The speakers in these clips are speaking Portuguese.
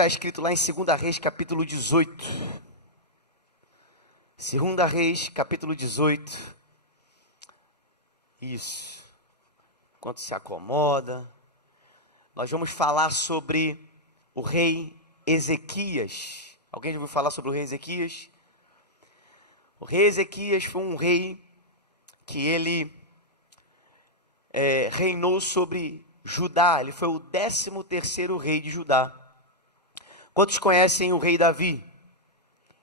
está escrito lá em 2 Reis, capítulo 18. 2 Reis, capítulo 18. Isso. Enquanto se acomoda, nós vamos falar sobre o rei Ezequias. Alguém já ouviu falar sobre o rei Ezequias? O rei Ezequias foi um rei que ele reinou sobre Judá. Ele foi o 13º rei de Judá. Quantos conhecem o rei Davi?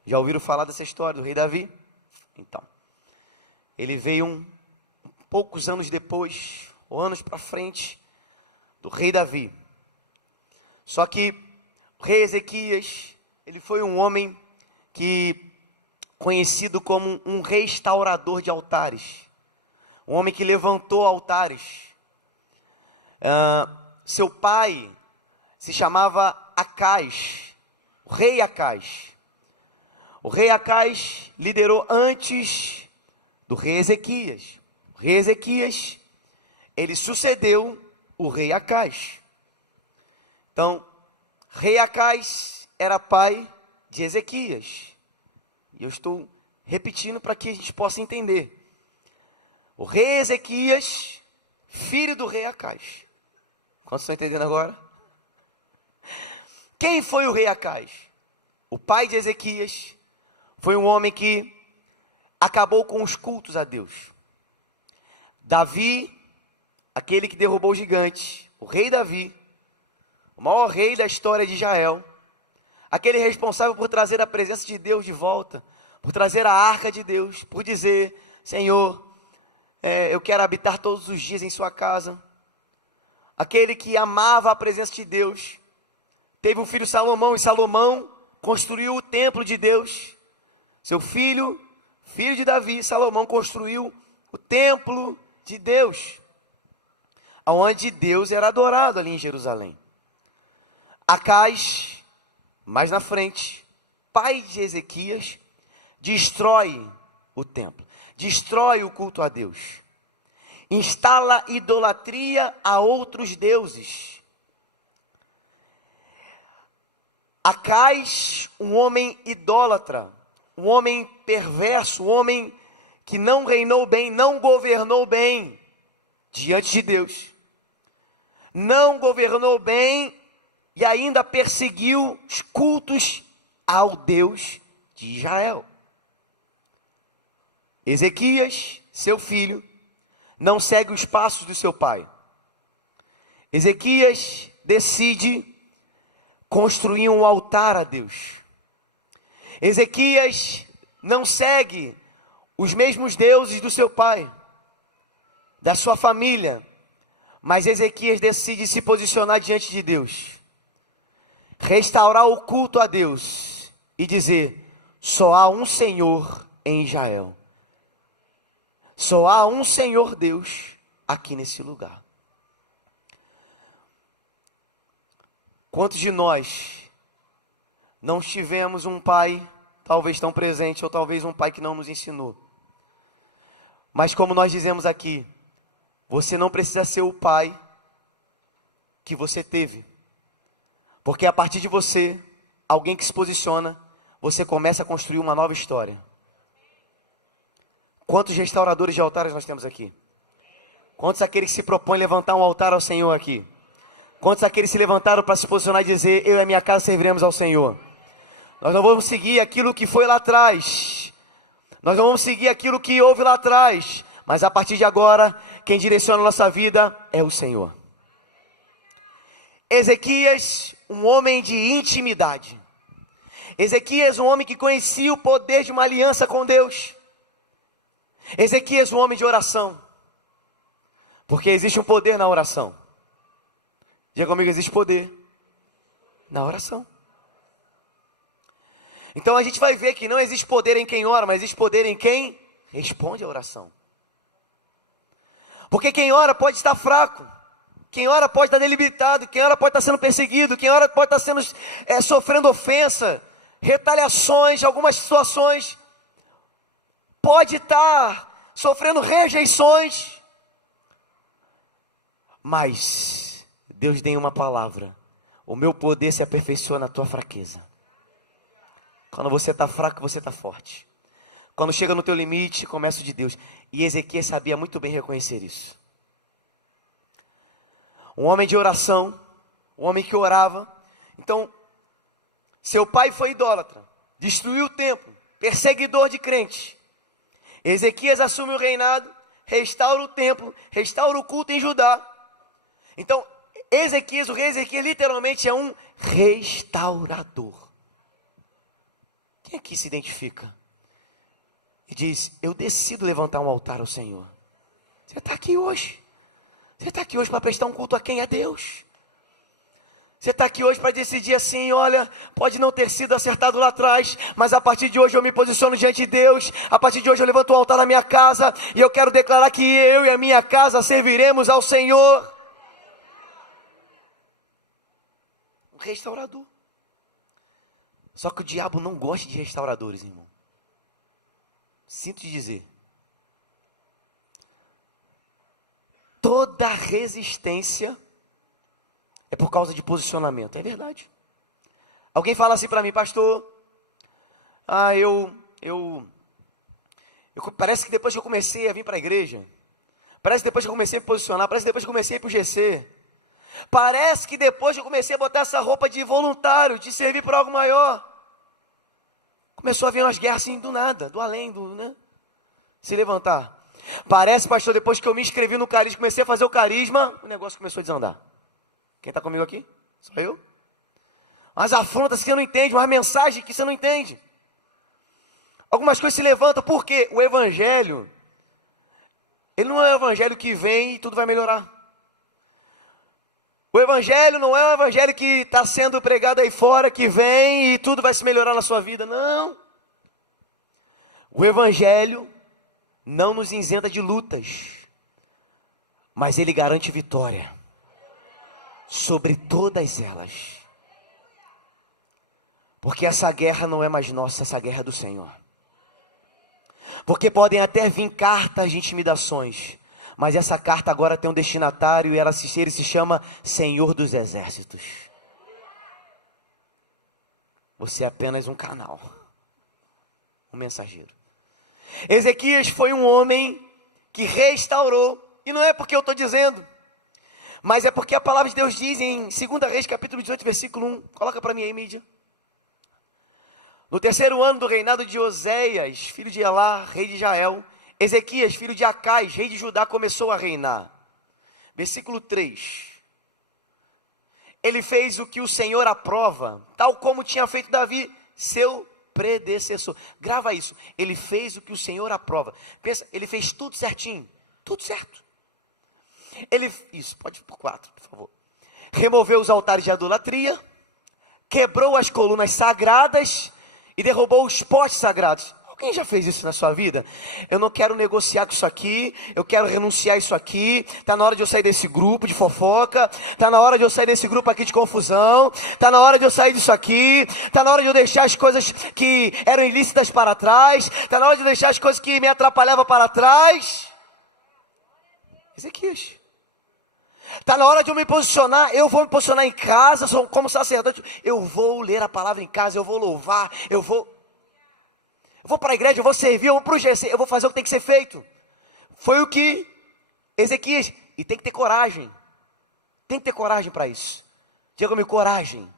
Já ouviram falar dessa história do rei Davi? Então, ele veio poucos anos depois, ou anos para frente, do rei Davi. Só que o rei Ezequias, ele foi um homem conhecido como um restaurador de altares. Um homem que levantou altares. Seu pai se chamava Acais, o rei Acais. O rei Acais liderou antes do rei Ezequias. O rei Ezequias, ele sucedeu o rei Acais. Então, rei Acais era pai de Ezequias. E eu estou repetindo para que a gente possa entender. O rei Ezequias, filho do rei Acais. Quantos estão entendendo agora? Quem foi o rei Acais? O pai de Ezequias foi um homem que acabou com os cultos a Deus. Davi, aquele que derrubou o gigante, o rei Davi, o maior rei da história de Israel, aquele responsável por trazer a presença de Deus de volta, por trazer a arca de Deus, por dizer: Senhor, eu quero habitar todos os dias em sua casa. Aquele que amava a presença de Deus, teve um filho Salomão, e Salomão construiu o templo de Deus. Seu filho de Davi, Salomão, construiu o templo de Deus, onde Deus era adorado ali em Jerusalém. Acais, mais na frente, pai de Ezequias, destrói o templo, destrói o culto a Deus, instala idolatria a outros deuses. Acais, um homem idólatra, um homem perverso, um homem que não reinou bem, não governou bem diante de Deus, não governou bem e ainda perseguiu os cultos ao Deus de Israel. Ezequias, seu filho, não segue os passos do seu pai. Ezequias decide construir um altar a Deus. Ezequias não segue os mesmos deuses do seu pai, da sua família, mas Ezequias decide se posicionar diante de Deus, restaurar o culto a Deus e dizer: só há um Senhor em Israel. Só há um Senhor Deus aqui nesse lugar. Quantos de nós não tivemos um pai, talvez tão presente, ou talvez um pai que não nos ensinou? Mas como nós dizemos aqui, você não precisa ser o pai que você teve. Porque a partir de você, alguém que se posiciona, você começa a construir uma nova história. Quantos restauradores de altares nós temos aqui? Quantos aqueles que se propõem levantar um altar ao Senhor aqui? Quantos aqueles se levantaram para se posicionar e dizer: eu e a minha casa serviremos ao Senhor? Nós não vamos seguir aquilo que foi lá atrás. Nós não vamos seguir aquilo que houve lá atrás. Mas a partir de agora, quem direciona a nossa vida é o Senhor. Ezequias, um homem de intimidade. Ezequias, um homem que conhecia o poder de uma aliança com Deus. Ezequias, um homem de oração. Porque existe um poder na oração. Diga comigo: existe poder na oração. Então a gente vai ver que não existe poder em quem ora, mas existe poder em quem responde a oração. Porque quem ora pode estar fraco, quem ora pode estar debilitado, quem ora pode estar sendo perseguido, quem ora pode estar sendo sofrendo ofensa, retaliações, algumas situações, pode estar sofrendo rejeições, mas Deus tem uma palavra: O meu poder se aperfeiçoa na tua fraqueza. Quando você está fraco, você está forte. Quando chega no teu limite, começa o de Deus. E Ezequias sabia muito bem reconhecer isso. Um homem de oração, um homem que orava. Então, seu pai foi idólatra, destruiu o templo, perseguidor de crentes. Ezequias assume o reinado, restaura o templo, restaura o culto em Judá. Então, Ezequias, o rei Ezequias, literalmente é um restaurador. Quem aqui se identifica e diz: eu decido levantar um altar ao Senhor? Você está aqui hoje. Você está aqui hoje para prestar um culto a quem? A Deus. Você está aqui hoje para decidir assim: olha, pode não ter sido acertado lá atrás, mas a partir de hoje eu me posiciono diante de Deus. A partir de hoje eu levanto um altar na minha casa e eu quero declarar que eu e a minha casa serviremos ao Senhor. Um restaurador. Só que o diabo não gosta de restauradores, irmão. Sinto te dizer. Toda resistência é por causa de posicionamento. É verdade. Alguém fala assim para mim: pastor, parece que depois que eu comecei a vir para a igreja, parece que depois que eu comecei a me posicionar, parece que depois que eu comecei a ir para o GC, parece que depois que eu comecei a botar essa roupa de voluntário, de servir por algo maior, começou a vir umas guerras assim do nada, do além, né? Se levantar. Parece, pastor, depois que eu me inscrevi no carisma, comecei a fazer o carisma, o negócio começou a desandar. Quem está comigo aqui? Só eu? Umas afrontas que você não entende, uma mensagem que você não entende. Algumas coisas se levantam, porque o evangelho, ele não é um evangelho que vem e tudo vai melhorar. O evangelho não é um evangelho que está sendo pregado aí fora, que vem e tudo vai se melhorar na sua vida. Não. O evangelho não nos isenta de lutas, mas ele garante vitória sobre todas elas. Porque essa guerra não é mais nossa, essa guerra é do Senhor. Porque podem até vir cartas de intimidações, mas essa carta agora tem um destinatário e ele se chama Senhor dos Exércitos. Você é apenas um canal, um mensageiro. Ezequias foi um homem que restaurou, e não é porque eu estou dizendo, mas é porque a palavra de Deus diz em 2 Reis, capítulo 18, versículo 1, coloca para mim aí, mídia. No terceiro ano do reinado de Oséias, filho de Elá, rei de Israel, Ezequias, filho de Acais, rei de Judá, começou a reinar. Versículo 3. Ele fez o que o Senhor aprova, tal como tinha feito Davi, seu predecessor. Grava isso. Ele fez o que o Senhor aprova. Pensa, ele fez tudo certinho. Tudo certo. Isso, pode ir por 4, por favor. Removeu os altares de idolatria, quebrou as colunas sagradas e derrubou os postes sagrados. Alguém já fez isso na sua vida? Eu não quero negociar com isso aqui, eu quero renunciar a isso aqui. Está na hora de eu sair desse grupo de fofoca, está na hora de eu sair desse grupo aqui de confusão, está na hora de eu sair disso aqui, está na hora de eu deixar as coisas que eram ilícitas para trás, está na hora de eu deixar as coisas que me atrapalhavam para trás. Ezequias. Está na hora de eu me posicionar. Eu vou me posicionar em casa, como sacerdote. Eu vou ler a palavra em casa, eu vou louvar, eu vou para a igreja, eu vou servir, eu vou para o GC, eu vou fazer o que tem que ser feito. Foi o que Ezequias, e tem que ter coragem. Tem que ter coragem para isso. Diga-me, coragem.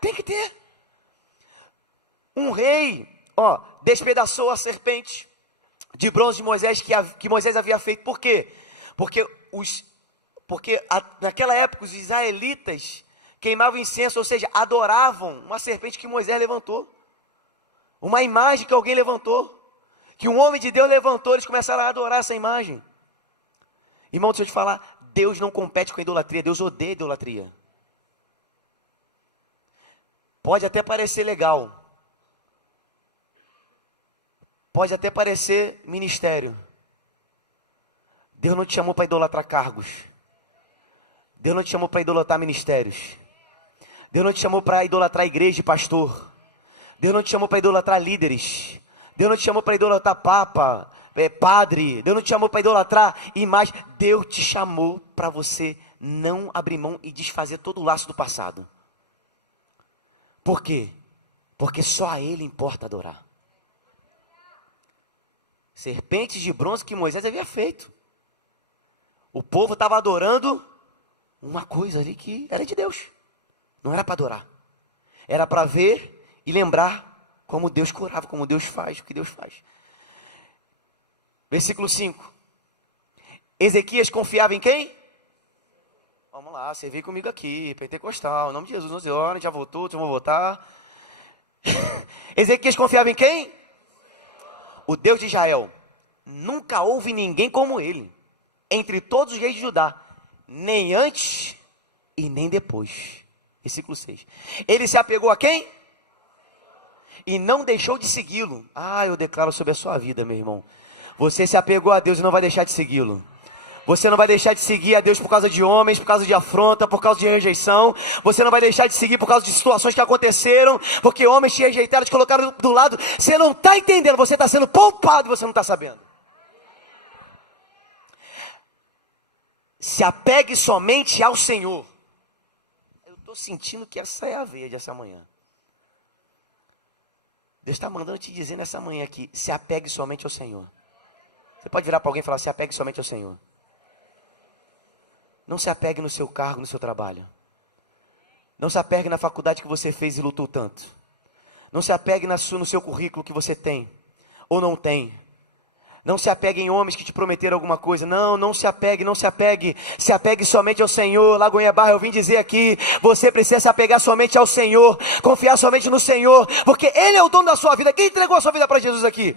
Tem que ter. Um rei, despedaçou a serpente de bronze de Moisés, que Moisés havia feito. Por quê? Porque naquela época os israelitas queimavam incenso, ou seja, adoravam uma serpente que Moisés levantou. Uma imagem que alguém levantou, que um homem de Deus levantou, eles começaram a adorar essa imagem. Irmão, deixa eu te falar, Deus não compete com a idolatria, Deus odeia a idolatria. Pode até parecer legal, pode até parecer ministério. Deus não te chamou para idolatrar cargos. Deus não te chamou para idolatrar ministérios. Deus não te chamou para idolatrar igreja e pastor. Deus não te chamou para idolatrar líderes. Deus não te chamou para idolatrar papa, padre. Deus não te chamou para idolatrar imagem. Deus te chamou para você não abrir mão e desfazer todo o laço do passado. Por quê? Porque só a ele importa adorar. Serpentes de bronze que Moisés havia feito. O povo estava adorando uma coisa ali que era de Deus. Não era para adorar. Era para ver e lembrar como Deus curava, como Deus faz, o que Deus faz. Versículo 5. Ezequias confiava em quem? Vamos lá, você veio comigo aqui, pentecostal, em nome de Jesus, 11 horas, já voltou, então vou voltar. Ezequias confiava em quem? O Deus de Israel. Nunca houve ninguém como ele, entre todos os reis de Judá, nem antes e nem depois. Versículo 6. Ele se apegou a quem? E não deixou de segui-lo. Eu declaro sobre a sua vida, meu irmão. Você se apegou a Deus e não vai deixar de segui-lo. Você não vai deixar de seguir a Deus por causa de homens, por causa de afronta, por causa de rejeição. Você não vai deixar de seguir por causa de situações que aconteceram, porque homens te rejeitaram, te colocaram do lado. Você não está entendendo, você está sendo poupado e você não está sabendo. Se apegue somente ao Senhor. Eu estou sentindo que essa é a veia dessa manhã. Deus está mandando te dizer nessa manhã aqui, se apegue somente ao Senhor. Você pode virar para alguém e falar, se apegue somente ao Senhor. Não se apegue no seu cargo, no seu trabalho. Não se apegue na faculdade que você fez e lutou tanto. Não se apegue no seu currículo que você tem ou não tem. Não se apegue em homens que te prometeram alguma coisa. Não se apegue, não se apegue. Se apegue somente ao Senhor. Lagoinha Barra, eu vim dizer aqui, você precisa se apegar somente ao Senhor. Confiar somente no Senhor, porque Ele é o dono da sua vida. Quem entregou a sua vida para Jesus aqui?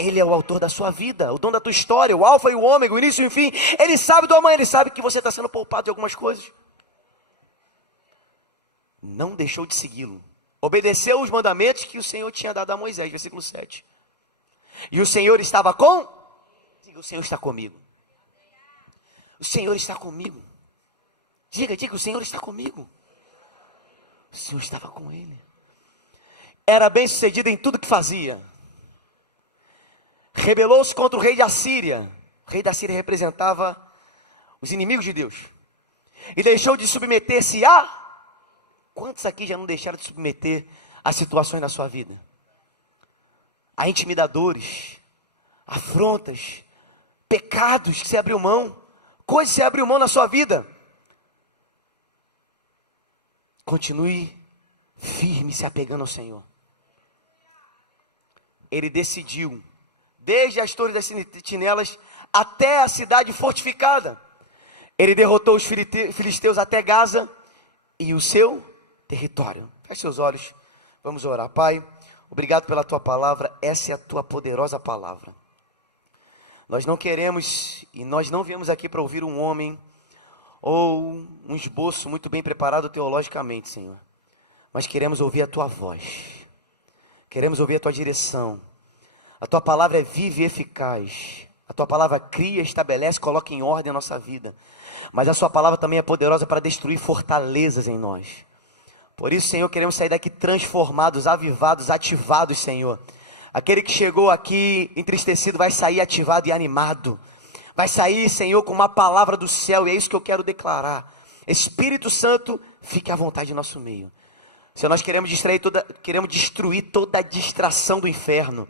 Ele é o autor da sua vida, o dono da tua história, o alfa e o ômega, o início e o fim. Ele sabe do amanhã, Ele sabe que você está sendo poupado de algumas coisas. Não deixou de segui-lo. Obedeceu os mandamentos que o Senhor tinha dado a Moisés, versículo 7. E o Senhor estava com? Diga, o Senhor está comigo. O Senhor está comigo. Diga, o Senhor está comigo. O Senhor estava com ele. Era bem sucedido em tudo que fazia. Rebelou-se contra o rei de Assíria. O rei da Síria representava os inimigos de Deus. E deixou de submeter-se a... Quantos aqui já não deixaram de submeter a situações na sua vida? A intimidadores, afrontas, pecados que você abriu mão, coisas que você abriu mão na sua vida. Continue firme, se apegando ao Senhor. Ele decidiu, desde as torres das sentinelas até a cidade fortificada. Ele derrotou os filisteus até Gaza e o seu território. Feche seus olhos, vamos orar. Pai, obrigado pela tua palavra, essa é a tua poderosa palavra. Nós não queremos e nós não viemos aqui para ouvir um homem ou um esboço muito bem preparado teologicamente, Senhor. Mas queremos ouvir a tua voz, queremos ouvir a tua direção. A tua palavra é viva e eficaz. A tua palavra cria, estabelece, coloca em ordem a nossa vida. Mas a sua palavra também é poderosa para destruir fortalezas em nós. Por isso, Senhor, queremos sair daqui transformados, avivados, ativados, Senhor. Aquele que chegou aqui entristecido vai sair ativado e animado. Vai sair, Senhor, com uma palavra do céu. E é isso que eu quero declarar. Espírito Santo, fique à vontade em nosso meio. Senhor, nós queremos destruir toda a distração do inferno.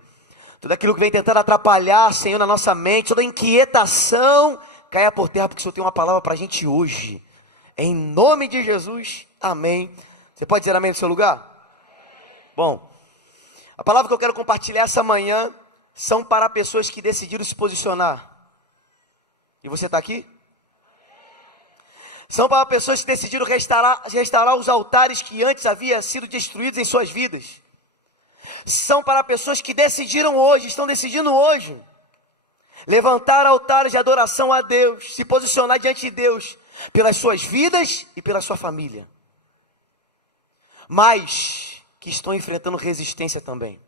Tudo aquilo que vem tentando atrapalhar, Senhor, na nossa mente, toda inquietação, caia por terra, porque o Senhor tem uma palavra para a gente hoje. Em nome de Jesus, amém. Você pode dizer amém no seu lugar? Bom, a palavra que eu quero compartilhar essa manhã são para pessoas que decidiram se posicionar. E você está aqui? São para pessoas que decidiram restaurar os altares que antes haviam sido destruídos em suas vidas. São para pessoas que decidiram hoje, estão decidindo hoje, levantar altares de adoração a Deus, se posicionar diante de Deus, pelas suas vidas e pela sua família. Mas que estão enfrentando resistência também.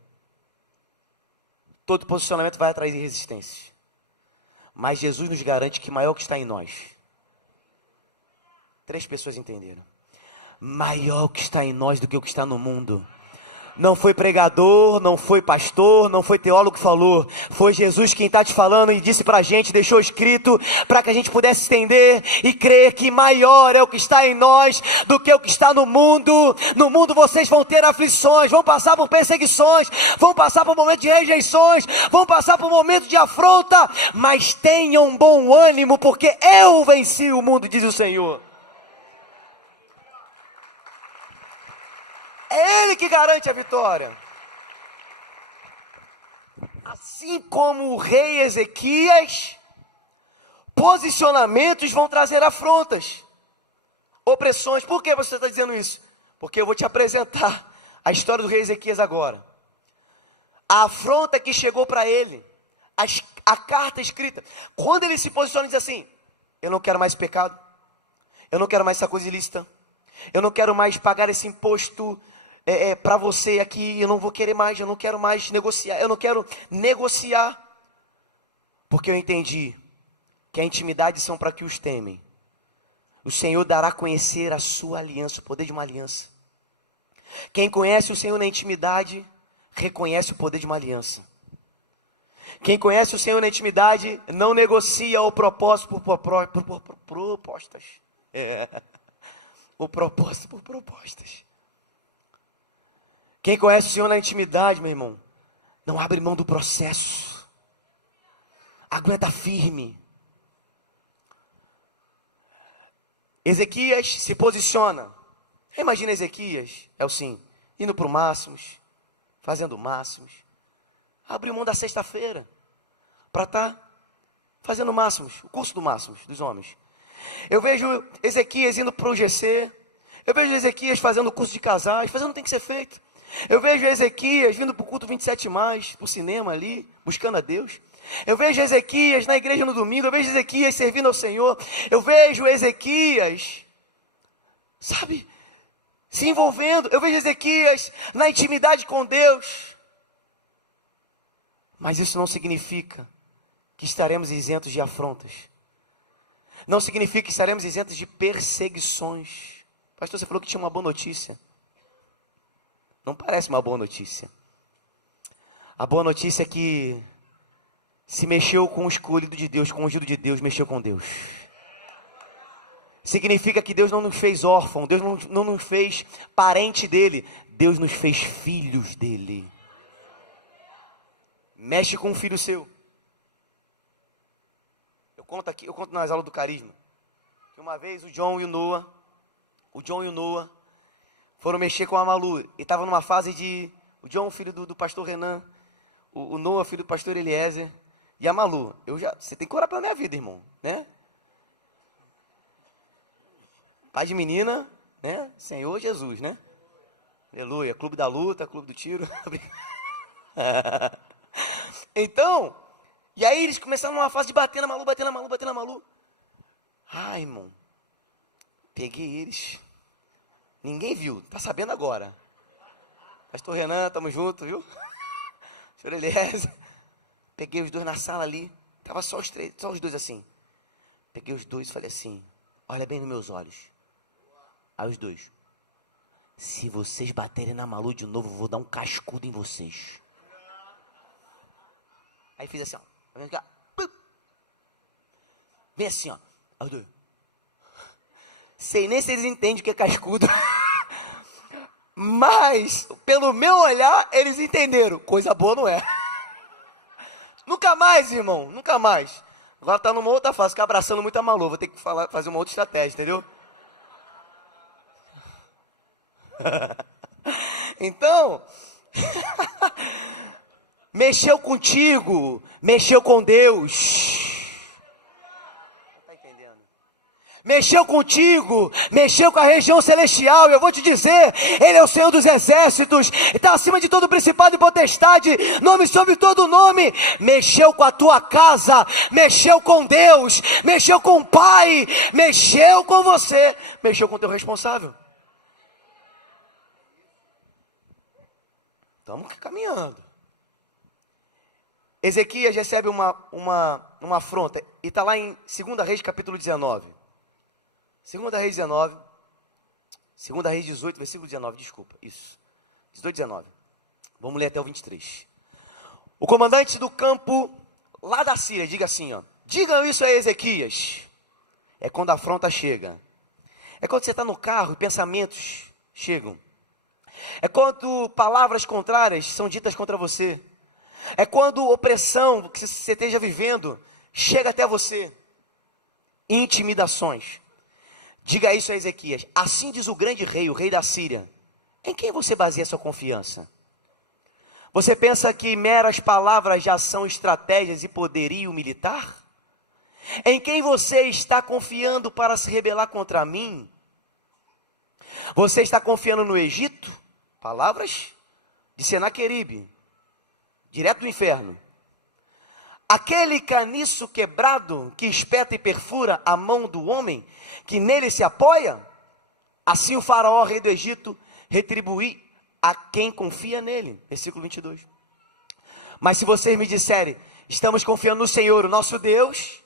Todo posicionamento vai atrair resistência. Mas Jesus nos garante que maior que está em nós. 3 pessoas entenderam. Maior que está em nós do que o que está no mundo. Não foi pregador, não foi pastor, não foi teólogo que falou. Foi Jesus quem está te falando e disse para a gente, deixou escrito, para que a gente pudesse entender e crer que maior é o que está em nós do que o que está no mundo. No mundo vocês vão ter aflições, vão passar por perseguições, vão passar por momentos de rejeições, vão passar por momentos de afronta, mas tenham bom ânimo, porque eu venci o mundo, diz o Senhor. É Ele que garante a vitória. Assim como o rei Ezequias, posicionamentos vão trazer afrontas, opressões. Por que você está dizendo isso? Porque eu vou te apresentar a história do rei Ezequias agora. A afronta que chegou para ele, a carta escrita. Quando ele se posiciona e diz assim, eu não quero mais pecado, eu não quero mais essa coisa ilícita, eu não quero mais pagar esse imposto para você aqui, eu não vou querer mais, eu não quero mais negociar, eu não quero negociar, porque eu entendi que a intimidade são para que os temem. O Senhor dará a conhecer a sua aliança, o poder de uma aliança. Quem conhece o Senhor na intimidade, reconhece o poder de uma aliança. Quem conhece o Senhor na intimidade, não negocia o propósito por propostas. O propósito por propostas. Quem conhece o Senhor na intimidade, meu irmão, não abre mão do processo. Aguenta firme. Ezequias se posiciona. Imagina Ezequias, indo para o Máximos, fazendo Máximos. Abriu mão da sexta-feira para estar fazendo Máximos, o curso do Máximos, dos homens. Eu vejo Ezequias indo para o GC. Eu vejo Ezequias fazendo o curso de casais, fazendo o que tem que ser feito. Eu vejo Ezequias vindo para o culto 27+, para o cinema ali, buscando a Deus. Eu vejo Ezequias na igreja no domingo, eu vejo Ezequias servindo ao Senhor. Eu vejo Ezequias, se envolvendo. Eu vejo Ezequias na intimidade com Deus. Mas isso não significa que estaremos isentos de afrontas. Não significa que estaremos isentos de perseguições. Pastor, você falou que tinha uma boa notícia. Não parece uma boa notícia. A boa notícia é que se mexeu com o escolhido de Deus, com o ungido de Deus, mexeu com Deus. Significa que Deus não nos fez órfãos, Deus não nos fez parente dele, Deus nos fez filhos dele. Mexe com um filho seu. Eu conto nas aulas do carisma, que uma vez o John e o Noah foram mexer com a Malu, e estava numa fase de, o John, filho do pastor Renan, o Noah, filho do pastor Eliezer, e a Malu. Você tem que orar pela minha vida, irmão, né? Pai de menina, né? Senhor Jesus, né? Aleluia, clube da luta, clube do tiro. Então, e aí eles começaram numa fase de bater na Malu. Ai, irmão, peguei eles. Ninguém viu, tá sabendo agora. Pastor Renan, tamo junto, viu? Senhor Eliezer. Peguei os dois na sala ali. Tava só os dois assim. Peguei os dois e falei assim, olha bem nos meus olhos. Aí os dois, se vocês baterem na Malu de novo, eu vou dar um cascudo em vocês. Aí fiz assim, ó. Vem cá. Vem assim, ó. Aí os dois. Sei nem se eles entendem o que é cascudo. Mas, pelo meu olhar, eles entenderam. Coisa boa não é. Nunca mais, irmão. Nunca mais. Agora tá numa outra fase. Ficar abraçando muito a Malu. Vou ter que fazer uma outra estratégia, entendeu? Então, mexeu contigo. Mexeu com Deus. Mexeu contigo, mexeu com a região celestial. Eu vou te dizer, Ele é o Senhor dos exércitos, está acima de todo principado e potestade, nome sobre todo nome. Mexeu com a tua casa, mexeu com Deus, mexeu com o Pai, mexeu com você, mexeu com o teu responsável. Estamos caminhando. Ezequias recebe uma afronta, e está lá em 2 Reis capítulo 19. 2 Reis 18, versículo 19, desculpa, isso, 18, 19. Vamos ler até o 23. O comandante do campo lá da Síria, diga assim, ó. Digam isso a Ezequias. É quando a afronta chega. É quando você está no carro e pensamentos chegam. É quando palavras contrárias são ditas contra você. É quando opressão que você esteja vivendo chega até você. Intimidações. Diga isso a Ezequias. Assim diz o grande rei, o rei da Síria. Em quem você baseia sua confiança? Você pensa que meras palavras já são estratégias e poderio militar? Em quem você está confiando para se rebelar contra mim? Você está confiando no Egito? Palavras de Senaqueribe, direto do inferno. Aquele caniço quebrado que espeta e perfura a mão do homem que nele se apoia? Assim o faraó, rei do Egito, retribuir a quem confia nele. Versículo 22. Mas se vocês me disserem, estamos confiando no Senhor, o nosso Deus.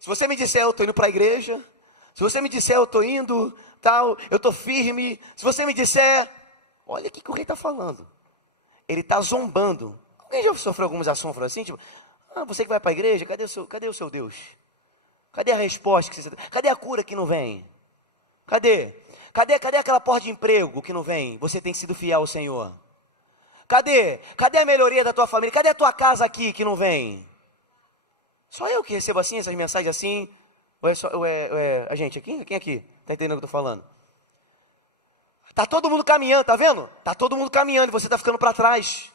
Se você me disser, eu estou indo para a igreja. Se você me disser, eu estou indo, tal, eu estou firme. Se você me disser, olha o que o rei está falando. Ele está zombando. Alguém já sofreu algumas assombros assim? Tipo, você que vai para a igreja, cadê o seu Deus? Cadê a resposta? Cadê a cura que não vem? Cadê aquela porta de emprego que não vem? Você tem sido fiel ao Senhor. Cadê a melhoria da tua família? Cadê a tua casa aqui que não vem? Só eu que recebo assim, essas mensagens assim? Ou é a gente aqui? Quem aqui? Está entendendo o que eu estou falando? Está todo mundo caminhando, tá vendo? Está todo mundo caminhando e você está ficando para trás.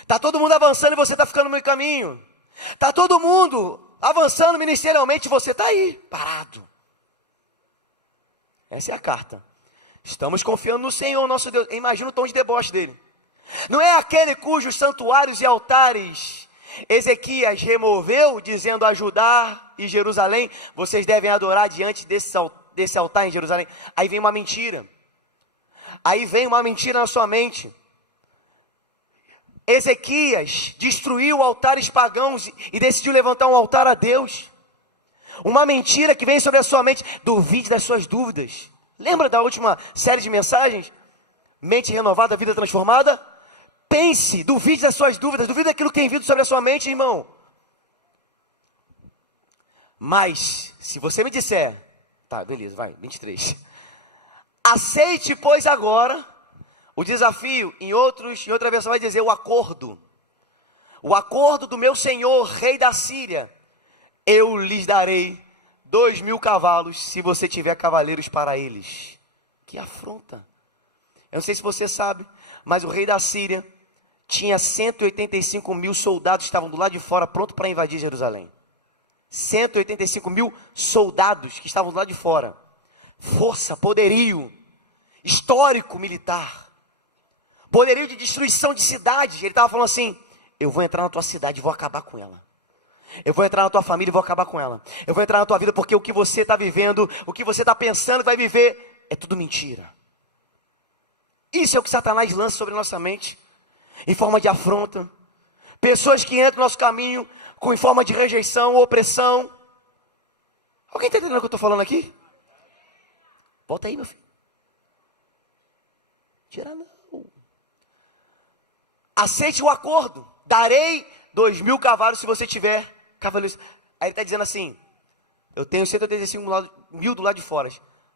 Está todo mundo avançando e você está ficando no meio caminho. Está todo mundo avançando ministerialmente e você está aí, parado. Essa é a carta. Estamos confiando no Senhor, nosso Deus. Imagina o tom de deboche dele. Não é aquele cujos santuários e altares Ezequias removeu, dizendo a Judá e Jerusalém, vocês devem adorar diante desse altar em Jerusalém. Aí vem uma mentira. Aí vem uma mentira na sua mente. Ezequias destruiu altares pagãos e decidiu levantar um altar a Deus. Uma mentira que vem sobre a sua mente. Duvide das suas dúvidas. Lembra da última série de mensagens? Mente renovada, vida transformada. Pense, duvide das suas dúvidas. Duvide daquilo que tem vindo sobre a sua mente, irmão. Mas, se você me disser... Tá, beleza, vai, 23. Aceite, pois, agora o desafio. Em outra versão vai dizer o acordo. O acordo do meu senhor, rei da Síria. Eu lhes darei 2.000 cavalos, se você tiver cavaleiros para eles. Que afronta. Eu não sei se você sabe, mas o rei da Síria tinha 185.000 soldados que estavam do lado de fora, pronto para invadir Jerusalém. 185.000 soldados que estavam do lado de fora. Força, poderio, histórico militar. Poderio de destruição de cidades. Ele estava falando assim, eu vou entrar na tua cidade e vou acabar com ela. Eu vou entrar na tua família e vou acabar com ela. Eu vou entrar na tua vida porque o que você está vivendo, o que você está pensando que vai viver, é tudo mentira. Isso é o que Satanás lança sobre a nossa mente, em forma de afronta. Pessoas que entram no nosso caminho em forma de rejeição, opressão. Alguém está entendendo o que eu estou falando aqui? Volta aí, meu filho. Tira não. Aceite o acordo. Darei 2.000 cavalos se você tiver cavaleiros. Aí ele está dizendo assim, eu tenho 185.000 do lado de fora.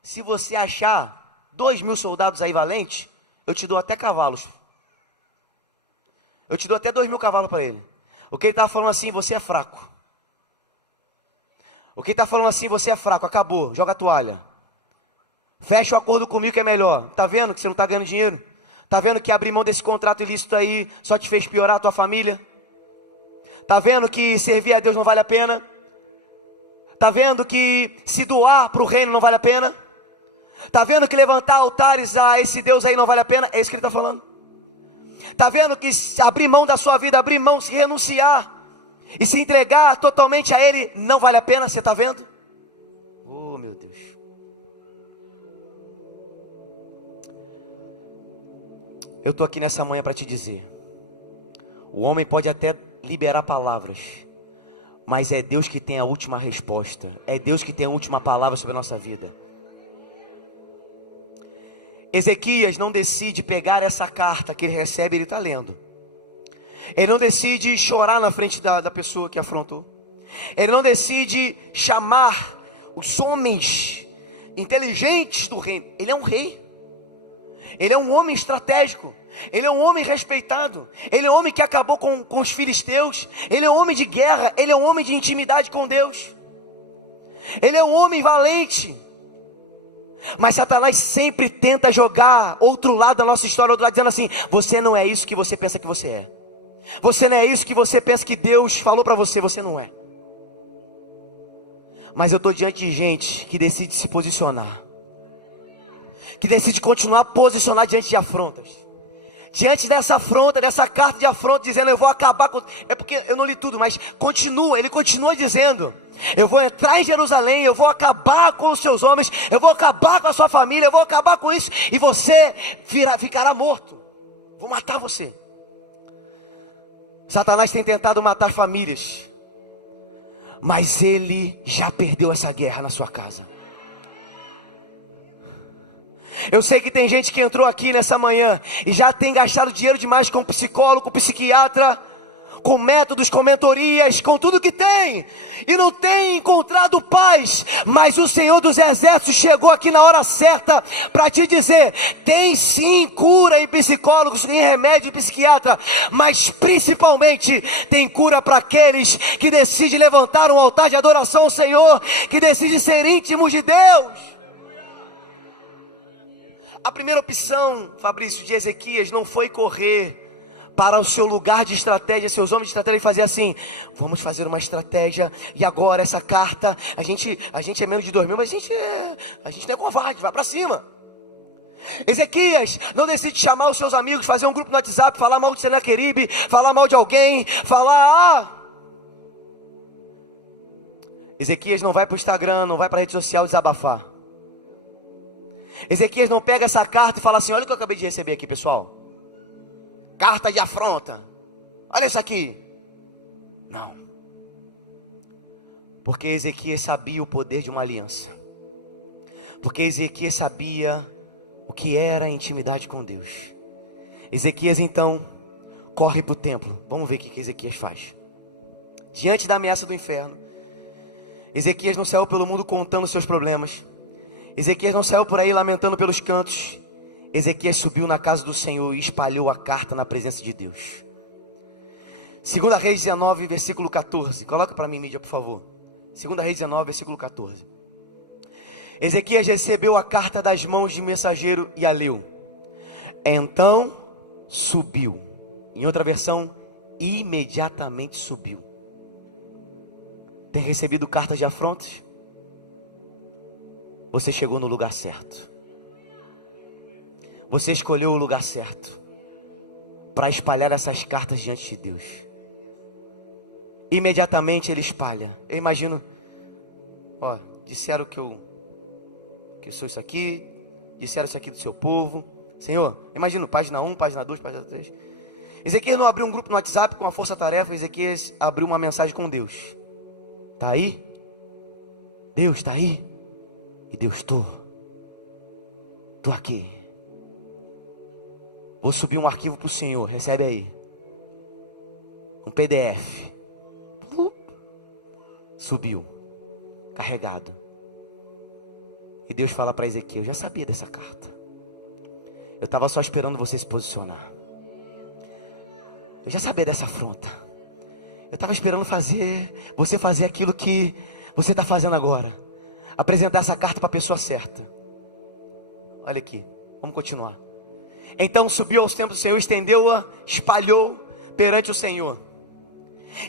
Se você achar 2.000 soldados aí valentes, eu te dou até cavalos. Eu te dou até 2.000 cavalos para ele. O que ele estava falando assim, você é fraco. O que ele está falando assim, você é fraco, acabou, joga a toalha. Fecha o acordo comigo que é melhor. Está vendo que você não está ganhando dinheiro? Está vendo que abrir mão desse contrato ilícito aí só te fez piorar a tua família? Está vendo que servir a Deus não vale a pena? Está vendo que se doar para o reino não vale a pena? Está vendo que levantar altares a esse Deus aí não vale a pena? É isso que ele está falando. Está vendo que abrir mão da sua vida, abrir mão, se renunciar e se entregar totalmente a Ele não vale a pena? Você está vendo? Oh, meu Deus. Eu estou aqui nessa manhã para te dizer. O homem pode até liberar palavras, mas é Deus que tem a última resposta. É Deus que tem a última palavra sobre a nossa vida. Ezequias não decide pegar essa carta que ele recebe, ele está lendo. Ele não decide chorar na frente da pessoa que afrontou. Ele não decide chamar os homens inteligentes do reino. Ele é um rei. Ele é um homem estratégico. Ele é um homem respeitado. Ele é um homem que acabou com os filisteus. Ele é um homem de guerra. Ele é um homem de intimidade com Deus. Ele é um homem valente. Mas Satanás sempre tenta jogar outro lado da nossa história, outro lado, dizendo assim: você não é isso que você pensa que você é. Você não é isso que você pensa que Deus falou para você. Você não é. Mas eu estou diante de gente que decide se posicionar, que decide continuar posicionar diante de afrontas. Diante dessa afronta, dessa carta de afronta, dizendo: eu vou acabar com... É porque eu não li tudo, mas ele continua dizendo: eu vou entrar em Jerusalém, eu vou acabar com os seus homens, eu vou acabar com a sua família, eu vou acabar com isso, e você ficará morto. Vou matar você. Satanás tem tentado matar famílias, mas ele já perdeu essa guerra na sua casa. Eu sei que tem gente que entrou aqui nessa manhã e já tem gastado dinheiro demais com psicólogo, com psiquiatra, com métodos, com mentorias, com tudo que tem, e não tem encontrado paz. Mas o Senhor dos Exércitos chegou aqui na hora certa para te dizer: tem sim cura em psicólogos, em remédio em psiquiatra, mas principalmente tem cura para aqueles que decidem levantar um altar de adoração ao Senhor, que decidem ser íntimos de Deus. A primeira opção, Fabrício, de Ezequias não foi correr para o seu lugar de estratégia, seus homens de estratégia, e fazer assim: vamos fazer uma estratégia, e agora essa carta, a gente é menos de 2.000, mas a gente não é covarde, vai para cima. Ezequias não decide chamar os seus amigos, fazer um grupo no WhatsApp, falar mal de Senaqueribe, falar mal de alguém, Ezequias não vai para o Instagram, não vai para a rede social desabafar. Ezequias não pega essa carta e fala assim: olha o que eu acabei de receber aqui, pessoal. Carta de afronta. Olha isso aqui. Não. Porque Ezequias sabia o poder de uma aliança. Porque Ezequias sabia o que era a intimidade com Deus. Ezequias então corre para o templo. Vamos ver o que Ezequias faz. Diante da ameaça do inferno, Ezequias não saiu pelo mundo contando seus problemas. Ezequias não saiu por aí lamentando pelos cantos. Ezequias subiu na casa do Senhor e espalhou a carta na presença de Deus. 2 Reis 19, versículo 14. Coloca para mim, mídia, por favor. 2 Reis 19, versículo 14. Ezequias recebeu a carta das mãos de mensageiro e a leu. Então subiu. Em outra versão, imediatamente subiu. Tem recebido cartas de afrontas? Você chegou no lugar certo. Você escolheu o lugar certo para espalhar essas cartas diante de Deus. Imediatamente ele espalha. Eu imagino, disseram que eu sou isso aqui, disseram isso aqui do seu povo. Senhor, imagino, página 1, página 2, página 3. Ezequias não abriu um grupo no WhatsApp com a força-tarefa. Ezequias abriu uma mensagem com Deus. Está aí? Deus está aí? E Deus, estou aqui. Vou subir um arquivo para o Senhor, recebe aí. Um PDF. Subiu. Carregado. E Deus fala para Ezequiel: eu já sabia dessa carta. Eu estava só esperando você se posicionar. Eu já sabia dessa afronta. Eu estava esperando você fazer aquilo que você está fazendo agora. Apresentar essa carta para a pessoa certa. Olha aqui, vamos continuar. Então subiu aos templos do Senhor, estendeu-a, espalhou perante o Senhor.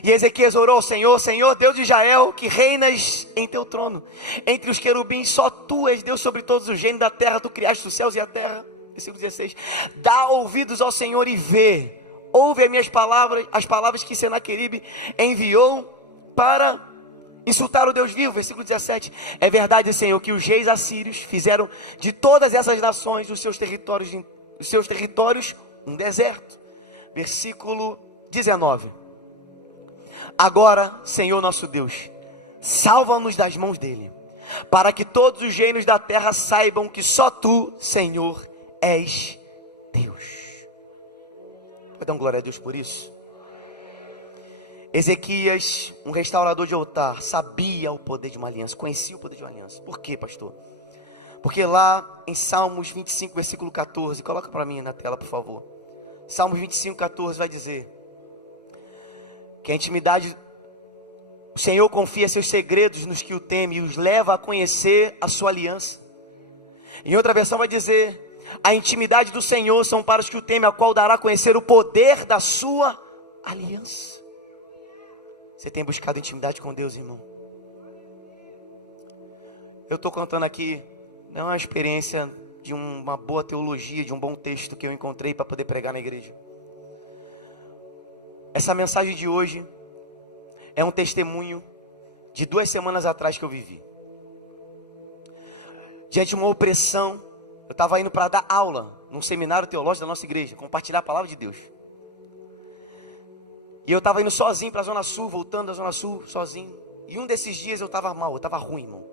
E Ezequias orou ao Senhor: Senhor, Deus de Israel, que reinas em teu trono, entre os querubins, só tu és Deus sobre todos os gêneros da terra, tu criaste os céus e a terra. Versículo 16. Dá ouvidos ao Senhor e vê, ouve as minhas palavras, as palavras que Senaqueribe enviou para insultar o Deus vivo. Versículo 17. É verdade, Senhor, que os reis assírios fizeram de todas essas nações os seus territórios um deserto. Versículo 19. Agora, Senhor nosso Deus, salva-nos das mãos dele, para que todos os reinos da terra saibam que só tu, Senhor, és Deus. Vai dar um glória a Deus por isso? Ezequias, um restaurador de altar, sabia o poder de uma aliança, conhecia o poder de uma aliança. Por quê, pastor? Porque lá em Salmos 25, versículo 14, coloca para mim na tela, por favor. Salmos 25, 14 vai dizer que a intimidade, o Senhor confia seus segredos nos que o temem e os leva a conhecer a sua aliança. Em outra versão vai dizer: a intimidade do Senhor são para os que o temem, a qual dará a conhecer o poder da sua aliança. Você tem buscado intimidade com Deus, irmão? Eu estou contando aqui, não é uma experiência de uma boa teologia, de um bom texto que eu encontrei para poder pregar na igreja. Essa mensagem de hoje é um testemunho de 2 semanas atrás que eu vivi. Diante de uma opressão, eu estava indo para dar aula num seminário teológico da nossa igreja, compartilhar a palavra de Deus. E eu estava indo sozinho para a Zona Sul, voltando da Zona Sul, sozinho. E um desses dias eu estava mal, eu estava ruim, irmão.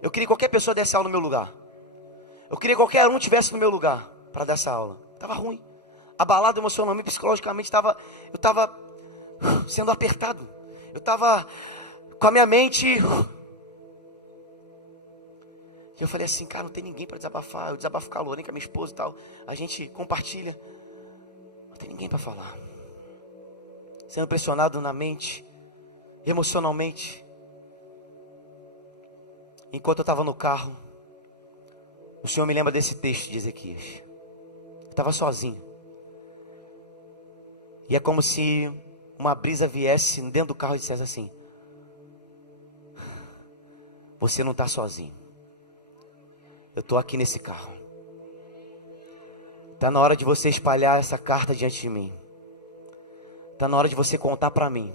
Eu queria que qualquer pessoa desse aula no meu lugar. Eu queria que qualquer um tivesse no meu lugar para dar essa aula. Estava ruim. Abalado emocionalmente, psicologicamente, eu estava sendo apertado. Eu estava com a minha mente. E eu falei assim, cara, não tem ninguém para desabafar. Eu desabafo com a Lorena, com a minha esposa e tal. A gente compartilha. Não tem ninguém para falar. Sendo pressionado na mente, emocionalmente. Enquanto eu estava no carro, o Senhor me lembra desse texto de Ezequias. Eu estava sozinho. E é como se uma brisa viesse dentro do carro e dissesse assim: você não está sozinho. Eu estou aqui nesse carro. Está na hora de você espalhar essa carta diante de mim. Está na hora de você contar para mim.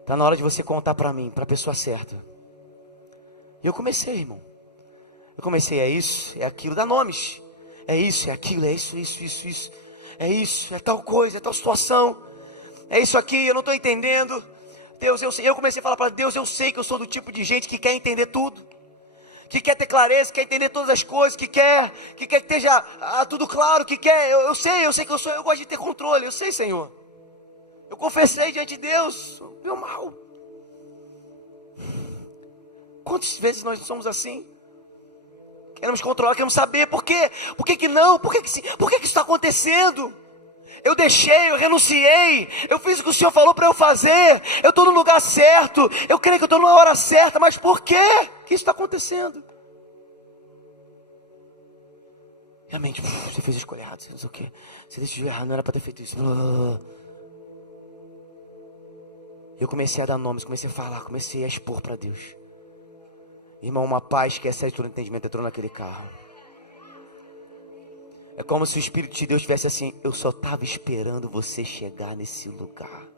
Está na hora de você contar para mim, para a pessoa certa. E eu comecei, irmão. Eu comecei, é isso, é aquilo, dá nomes. É isso, é aquilo, é isso. É isso, é tal coisa, é tal situação. É isso aqui, eu não estou entendendo. Deus, eu comecei a falar para Deus, eu sei que eu sou do tipo de gente que quer entender tudo. Que quer ter clareza, que quer entender todas as coisas, que quer que esteja tudo claro, que quer, eu sei que eu gosto de ter controle, eu sei, Senhor. Eu confessei diante de Deus, meu mal. Quantas vezes nós somos assim? Queremos controlar, queremos saber por quê? Por que não? Por que isso está acontecendo? Eu deixei, eu renunciei, eu fiz o que o Senhor falou para eu fazer, eu estou no lugar certo, eu creio que eu estou na hora certa, mas por quê que isso está acontecendo? Realmente, você fez a escolha errada, você não sei o quê, você decidiu errado, não era para ter feito isso. Eu comecei a dar nomes, comecei a falar, comecei a expor para Deus. Irmão, uma paz que excede todo entendimento entrou naquele carro. É como se o Espírito de Deus estivesse assim: eu só estava esperando você chegar nesse lugar.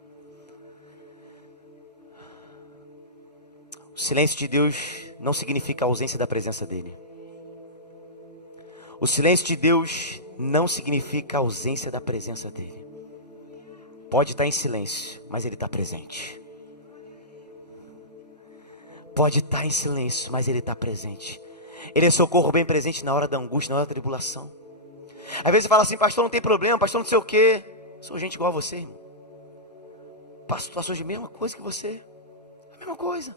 O silêncio de Deus não significa a ausência da presença dEle. O silêncio de Deus não significa a ausência da presença dEle. Pode estar em silêncio, mas Ele está presente. Pode estar em silêncio, mas Ele está presente. Ele é socorro bem presente na hora da angústia, na hora da tribulação. Às vezes você fala assim: pastor, não tem problema, pastor, não sei o quê. Sou gente igual a você, irmão. Passo situações de mesma coisa que você. A mesma coisa.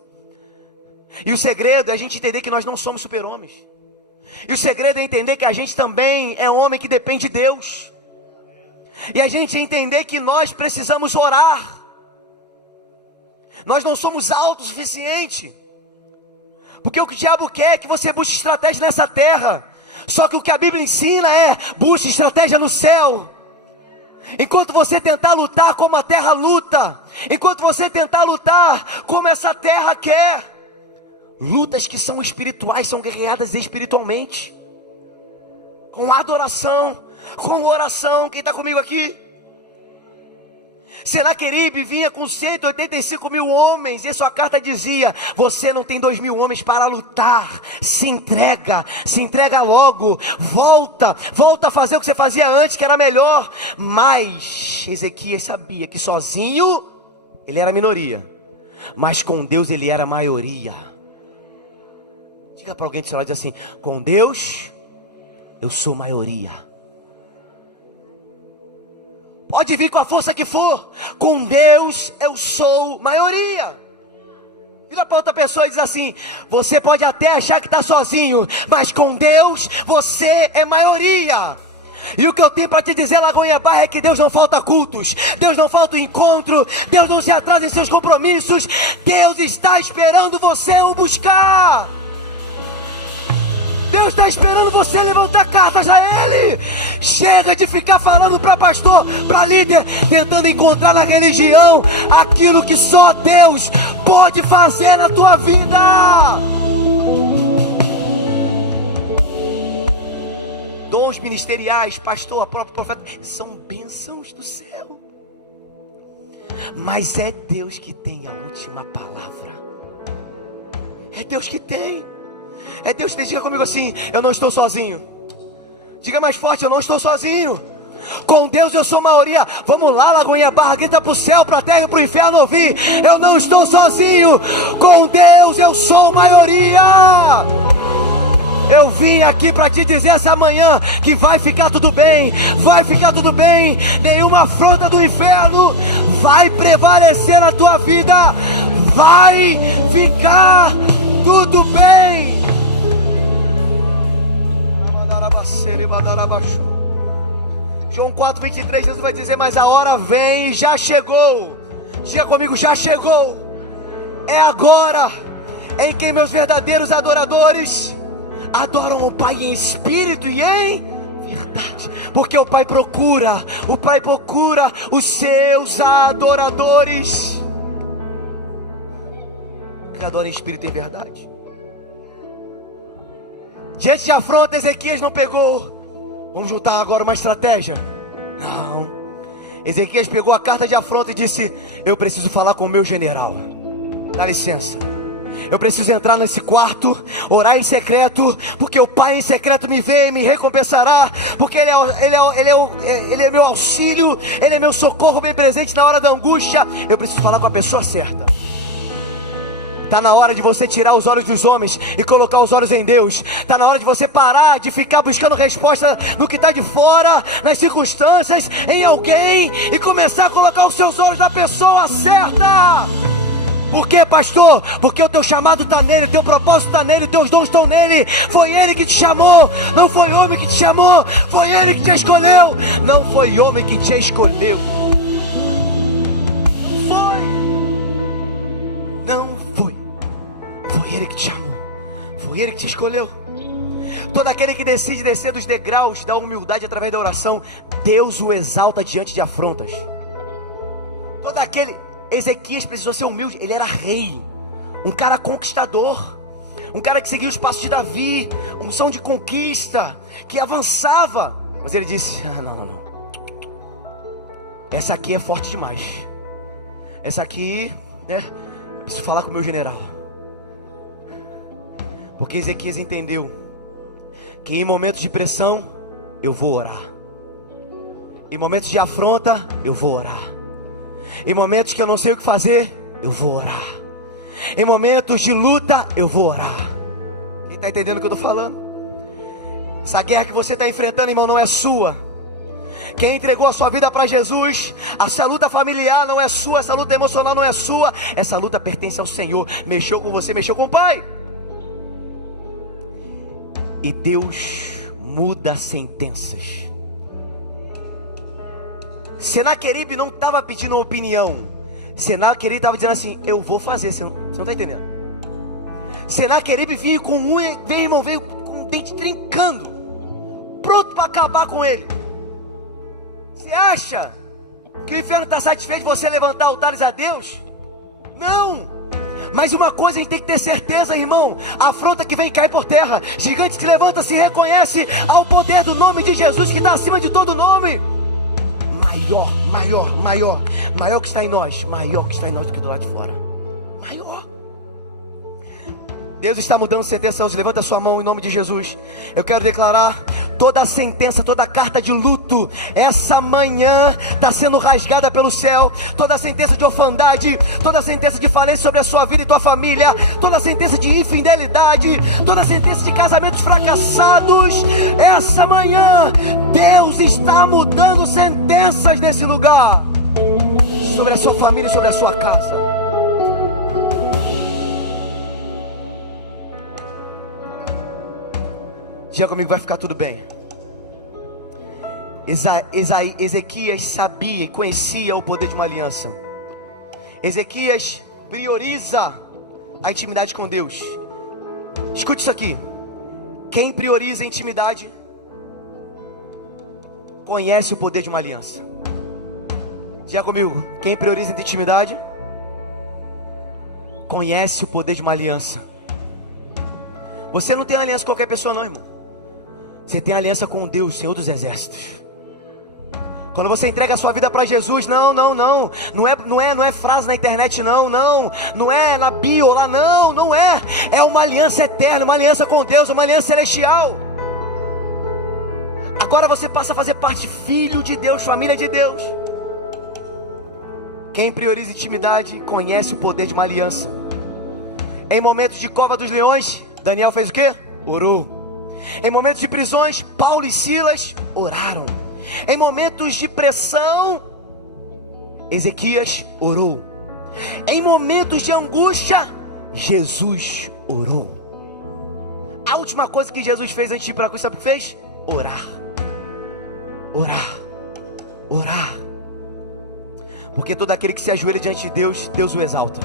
E o segredo é a gente entender que nós não somos super-homens. E o segredo é entender que a gente também é homem que depende de Deus. E a gente entender que nós precisamos orar. Nós não somos autossuficientes. Porque o que o diabo quer é que você busque estratégia nessa terra. Só que o que a Bíblia ensina é: busque estratégia no céu. Enquanto você tentar lutar como a terra luta, enquanto você tentar lutar como essa terra quer, lutas que são espirituais são guerreadas espiritualmente, com adoração, com oração. Quem está comigo aqui? Senaqueribe vinha com 185 mil homens, e sua carta dizia: você não tem 2.000 homens para lutar, se entrega logo, volta a fazer o que você fazia antes, que era melhor. Mas Ezequias sabia que sozinho ele era minoria, mas com Deus ele era maioria. Diga para alguém do seu lado, diz assim: com Deus eu sou maioria. Pode vir com a força que for, com Deus eu sou maioria. Vira para outra pessoa e diz assim: você pode até achar que está sozinho, mas com Deus você é maioria. E o que eu tenho para te dizer, Lagoinha Barra, é que Deus não falta cultos, Deus não falta encontro, Deus não se atrasa em seus compromissos. Deus está esperando você o buscar. Deus está esperando você levantar cartas a Ele. Chega de ficar falando para pastor, para líder, tentando encontrar na religião aquilo que só Deus pode fazer na tua vida. Dons ministeriais, pastor, a própria profeta, são bênçãos do céu. Mas é Deus que tem a última palavra. É Deus que tem. É Deus que tem. Diga comigo assim: eu não estou sozinho. Diga mais forte: eu não estou sozinho. Com Deus eu sou maioria. Vamos lá, Lagoinha Barra, grita pro céu, pra terra e pro inferno ouvir: eu não estou sozinho. Com Deus eu sou maioria. Eu vim aqui para te dizer essa manhã que vai ficar tudo bem, vai ficar tudo bem. Nenhuma afronta do inferno vai prevalecer na tua vida. Vai ficar tudo bem. João 4:23, Jesus vai dizer: mas a hora vem e já chegou. Diga comigo: já chegou. É agora em que meus verdadeiros adoradores adoram o Pai em espírito e em verdade. Porque o Pai procura os seus adoradores que adoram em espírito e em verdade. Diante de afronta, Ezequias não pegou: vamos juntar agora uma estratégia. Não. Ezequias pegou a carta de afronta e disse: eu preciso falar com o meu general. Dá licença. Eu preciso entrar nesse quarto, orar em secreto, porque o Pai em secreto me vê e me recompensará, porque Ele é meu auxílio, Ele é meu socorro bem presente na hora da angústia. Eu preciso falar com a pessoa certa. Está na hora de você tirar os olhos dos homens e colocar os olhos em Deus. Está na hora de você parar de ficar buscando resposta no que está de fora, nas circunstâncias, em alguém, e começar a colocar os seus olhos na pessoa certa. Por quê, pastor? Porque o teu chamado está nele, o teu propósito está nele, os teus dons estão nele. Foi Ele que te chamou, não foi homem que te chamou. Foi Ele que te escolheu, não foi homem que te escolheu. Não foi. Foi Ele que te chamou, foi Ele que te escolheu. Todo aquele que decide descer dos degraus da humildade através da oração, Deus o exalta diante de afrontas. Todo aquele... Ezequias precisou ser humilde. Ele era rei, um cara conquistador, um cara que seguia os passos de Davi, unção de conquista, que avançava. Mas ele disse: não, essa aqui é forte demais. Essa aqui, eu preciso falar com o meu general. Porque Ezequias entendeu que em momentos de pressão eu vou orar, em momentos de afronta eu vou orar, em momentos que eu não sei o que fazer, eu vou orar, em momentos de luta, eu vou orar. Quem está entendendo o que eu estou falando? Essa guerra que você está enfrentando, irmão, não é sua. Quem entregou a sua vida para Jesus, essa luta familiar não é sua, essa luta emocional não é sua, essa luta pertence ao Senhor. Mexeu com você, mexeu com o Pai. E Deus muda sentenças. Senaqueribe não estava pedindo uma opinião. Senaqueribe estava dizendo assim: eu vou fazer. Você não está entendendo? Senaqueribe veio com unha, veio com o dente trincando, pronto para acabar com ele. Você acha que o inferno está satisfeito de você levantar altares a Deus? Não. Mas uma coisa a gente tem que ter certeza, irmão: a afronta que vem cai por terra. Gigante que levanta se reconhece ao poder do nome de Jesus, que está acima de todo nome. Maior que está em nós, maior que está em nós do que do lado de fora. Maior. Deus está mudando sentença hoje. Levanta a sua mão em nome de Jesus. Eu quero declarar toda a sentença, toda a carta de luto, essa manhã está sendo rasgada pelo céu. Toda a sentença de orfandade, toda a sentença de falência sobre a sua vida e tua família, toda a sentença de infidelidade, toda a sentença de casamentos fracassados. Essa manhã Deus está mudando sentenças nesse lugar, sobre a sua família e sobre a sua casa. Diga comigo, vai ficar tudo bem. Ezequias sabia e conhecia o poder de uma aliança. Ezequias prioriza a intimidade com Deus. Escute isso aqui. Quem prioriza a intimidade conhece o poder de uma aliança. Diga comigo, quem prioriza a intimidade conhece o poder de uma aliança. Você não tem aliança com qualquer pessoa não, irmão. Você tem aliança com Deus, Senhor dos Exércitos. Quando você entrega a sua vida para Jesus, não é frase na internet, não é na bio lá, não é. É uma aliança eterna, uma aliança com Deus, uma aliança celestial. Agora você passa a fazer parte, filho de Deus, família de Deus. Quem prioriza intimidade conhece o poder de uma aliança. Em momentos de cova dos leões, Daniel fez o quê? Orou. Em momentos de prisões, Paulo e Silas oraram. Em momentos de pressão, Ezequias orou. Em momentos de angústia, Jesus orou. A última coisa que Jesus fez antes de ir para a cruz, sabe o que fez? Orar. Orar. Orar. Porque todo aquele que se ajoelha diante de Deus, Deus o exalta.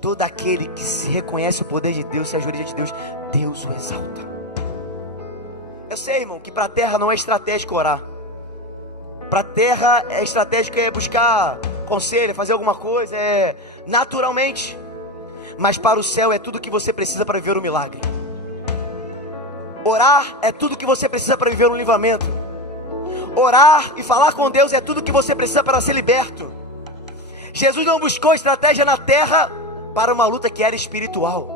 Todo aquele que se reconhece o poder de Deus, se ajoelha diante de Deus, Deus o exalta. Eu sei, irmão, que para a terra não é estratégico orar. Para a terra é estratégico buscar conselho, fazer alguma coisa, naturalmente. Mas para o céu é tudo que você precisa para viver o milagre. Orar é tudo que você precisa para viver um livramento. Orar e falar com Deus é tudo que você precisa para ser liberto. Jesus não buscou estratégia na terra para uma luta que era espiritual.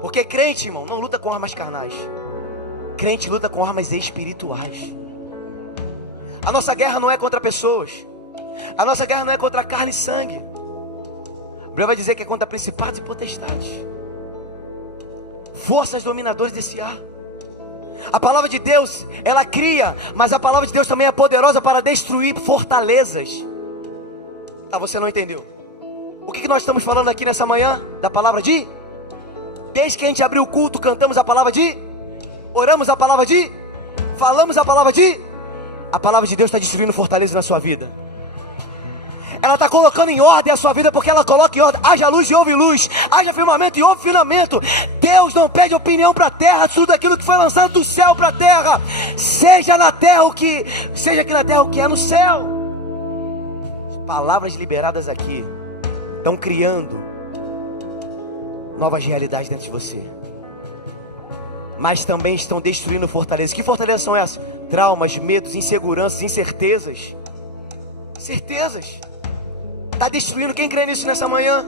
Porque crente, irmão, não luta com armas carnais. Crente luta com armas espirituais. A nossa guerra não é contra pessoas. A nossa guerra não é contra carne e sangue. A Bíblia vai dizer que é contra principados e potestades, forças dominadoras desse ar. A palavra de Deus, ela cria, mas a palavra de Deus também é poderosa para destruir fortalezas. Tá, você não entendeu? O que nós estamos falando aqui nessa manhã? Da palavra de? Desde que a gente abriu o culto, cantamos a palavra de? Oramos a palavra de? Falamos a palavra de? A palavra de Deus está destruindo fortalezas na sua vida. Ela está colocando em ordem a sua vida, porque ela coloca em ordem. Haja luz e houve luz, haja firmamento e houve firmamento. Deus não pede opinião para a terra, tudo aquilo que foi lançado do céu para a terra. Seja na terra seja aqui na terra o que é no céu. As palavras liberadas aqui estão criando novas realidades dentro de você, mas também estão destruindo fortalezas. Que fortalezas são essas? Traumas, medos, inseguranças, incertezas. Certezas. Está destruindo. Quem crê nisso nessa manhã?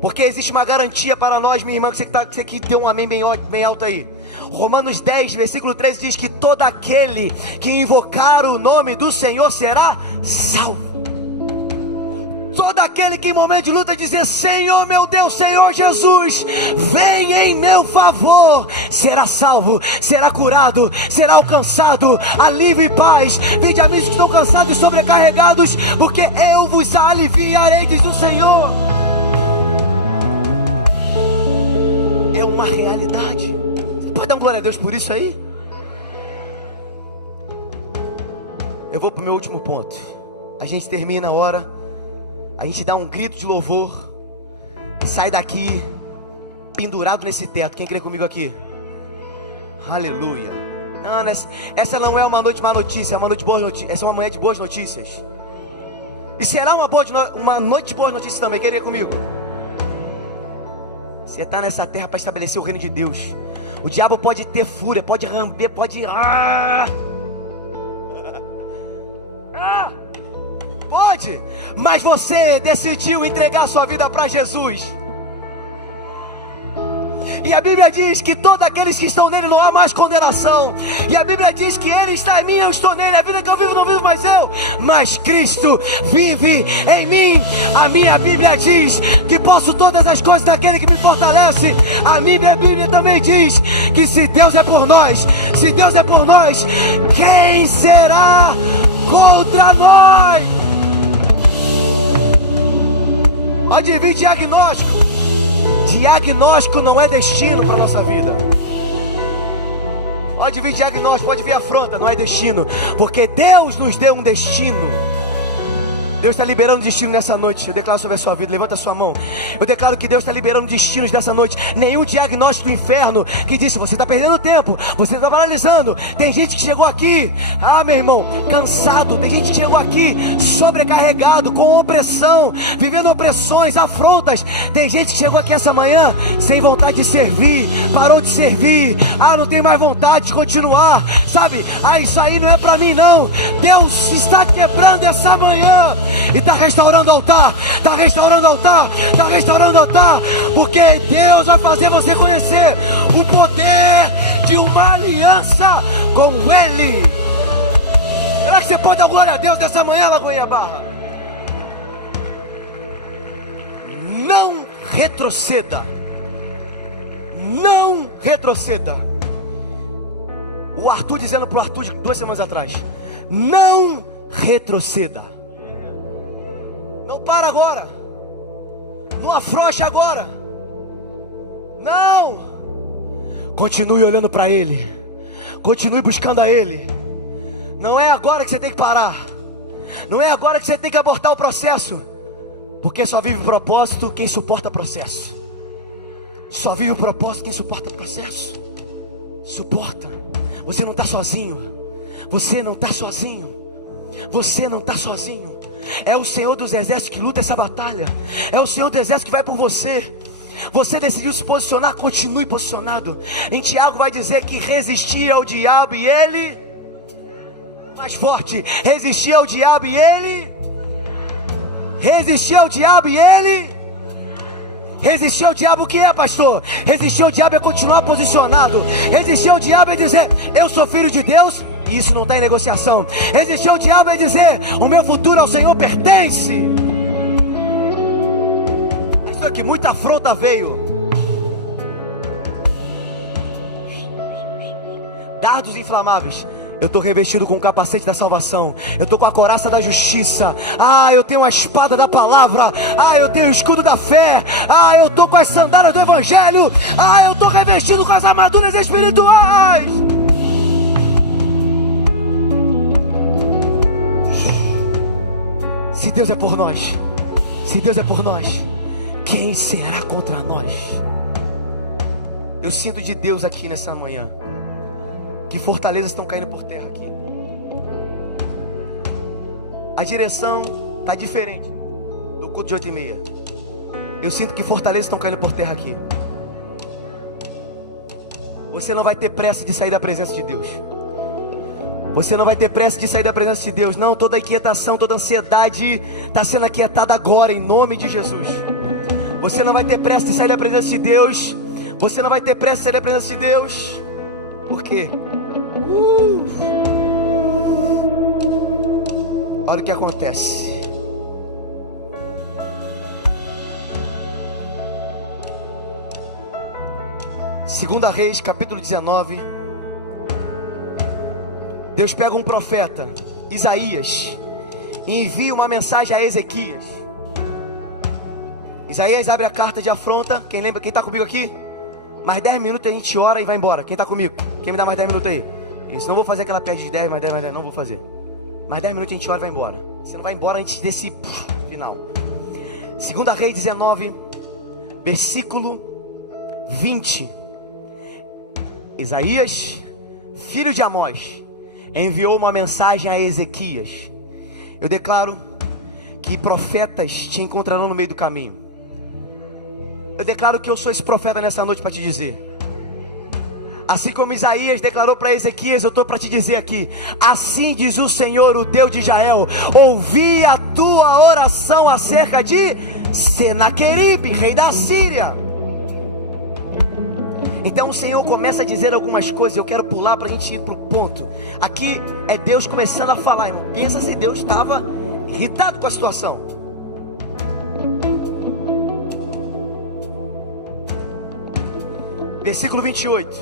Porque existe uma garantia para nós, minha irmã, que você que deu um amém bem alto aí. Romanos 10, versículo 13 diz que todo aquele que invocar o nome do Senhor será salvo. Todo aquele que em momento de luta dizer: Senhor meu Deus, Senhor Jesus, vem em meu favor, será salvo, será curado, será alcançado alívio e paz. Vinde a mim que estão cansados e sobrecarregados, porque eu vos aliviarei, diz o Senhor. É uma realidade. Você pode dar glória a Deus por isso aí? Eu vou para o meu último ponto. A gente termina a hora, a gente dá um grito de louvor e sai daqui pendurado nesse teto. Quem crê comigo aqui? Aleluia. Não, essa não é uma noite de má notícia, é uma noite de boas notícias. Essa é uma manhã de boas notícias. E será uma noite de boas notícias também. Quem crê comigo? Você está nessa terra para estabelecer o reino de Deus. O diabo pode ter fúria, pode ramber, pode... Pode, mas você decidiu entregar a sua vida para Jesus. E a Bíblia diz que todos aqueles que estão nele não há mais condenação. E a Bíblia diz que ele está em mim, eu estou nele. A vida que eu vivo não vivo mais eu, mas Cristo vive em mim. A minha Bíblia diz que posso todas as coisas daquele que me fortalece. A minha Bíblia também diz que se Deus é por nós, se Deus é por nós, quem será contra nós? Pode vir diagnóstico. Diagnóstico não é destino para a nossa vida. Pode vir diagnóstico, pode vir afronta, não é destino. Porque Deus nos deu um destino. Deus está liberando destino nessa noite. Eu declaro sobre a sua vida, levanta a sua mão. Eu declaro que Deus está liberando destinos nessa noite. Nenhum diagnóstico do inferno que disse, você está perdendo tempo, você está paralisando. Tem gente que chegou aqui, meu irmão, cansado. Tem gente que chegou aqui sobrecarregado, com opressão, vivendo opressões, afrontas. Tem gente que chegou aqui essa manhã sem vontade de servir, parou de servir. Não tem mais vontade de continuar, sabe? Isso aí não é para mim não. Deus está quebrando essa manhã e está restaurando o altar, está restaurando o altar, está restaurando o altar, porque Deus vai fazer você conhecer o poder de uma aliança com Ele. Será que você pode dar glória a Deus nessa manhã, Lagoinha Barra? Não retroceda, não retroceda. O Arthur dizendo para o Arthur 2 semanas atrás, não retroceda. Não para agora. Não afrouxe agora. Não. Continue olhando para Ele. Continue buscando a Ele. Não é agora que você tem que parar. Não é agora que você tem que abortar o processo. Porque só vive o propósito quem suporta processo. Só vive o propósito quem suporta processo. Suporta. Você não está sozinho. Você não está sozinho. Você não está sozinho. É o Senhor dos Exércitos que luta essa batalha. É o Senhor dos Exércitos que vai por você. Você decidiu se posicionar, continue posicionado. Em Tiago vai dizer que resistir ao diabo e ele, mais forte, resistir ao diabo e ele, resistir ao diabo e ele, resistir ao diabo o que é, pastor? Resistir ao diabo é continuar posicionado. Resistir ao diabo é dizer, eu sou filho de Deus. E isso não está em negociação. Resistir ao diabo é dizer, o meu futuro ao Senhor pertence. Isso aqui, muita afronta veio. Dardos inflamáveis. Eu estou revestido com o capacete da salvação. Eu estou com a couraça da justiça. Eu tenho a espada da palavra. Eu tenho o escudo da fé. Eu estou com as sandálias do evangelho. Eu estou revestido com as armaduras espirituais. Se Deus é por nós, se Deus é por nós, quem será contra nós? Eu sinto de Deus aqui nessa manhã, que fortalezas estão caindo por terra aqui. A direção está diferente do culto de 8h30. Eu sinto que fortalezas estão caindo por terra aqui. Você não vai ter pressa de sair da presença de Deus. Você não vai ter pressa de sair da presença de Deus. Não, toda inquietação, toda ansiedade está sendo aquietada agora, em nome de Jesus. Você não vai ter pressa de sair da presença de Deus. Você não vai ter pressa de sair da presença de Deus. Por quê? Olha o que acontece. Segunda Reis, capítulo 19. Deus pega um profeta, Isaías, e envia uma mensagem a Ezequias. Isaías abre a carta de afronta. Quem lembra? Quem está comigo aqui? Mais 10 minutos a gente ora e vai embora. Quem está comigo? Quem me dá mais 10 minutos aí? Isso, não vou fazer aquela piada de 10, mais 10, mais 10. Não vou fazer. Mais 10 minutos a gente ora e vai embora. Você não vai embora antes desse final. Segunda Reis 19, versículo 20. Isaías, filho de Amós, enviou uma mensagem a Ezequias. Eu declaro que profetas te encontrarão no meio do caminho. Eu declaro que eu sou esse profeta nessa noite para te dizer: Assim como Isaías declarou para Ezequias, eu estou para te dizer aqui: assim diz o Senhor, o Deus de Israel: ouvi a tua oração acerca de Senaqueribe, rei da Síria. Então o Senhor começa a dizer algumas coisas. Eu quero pular para a gente ir para o ponto. Aqui é Deus começando a falar, irmão. Pensa se Deus estava irritado com a situação. Versículo 28,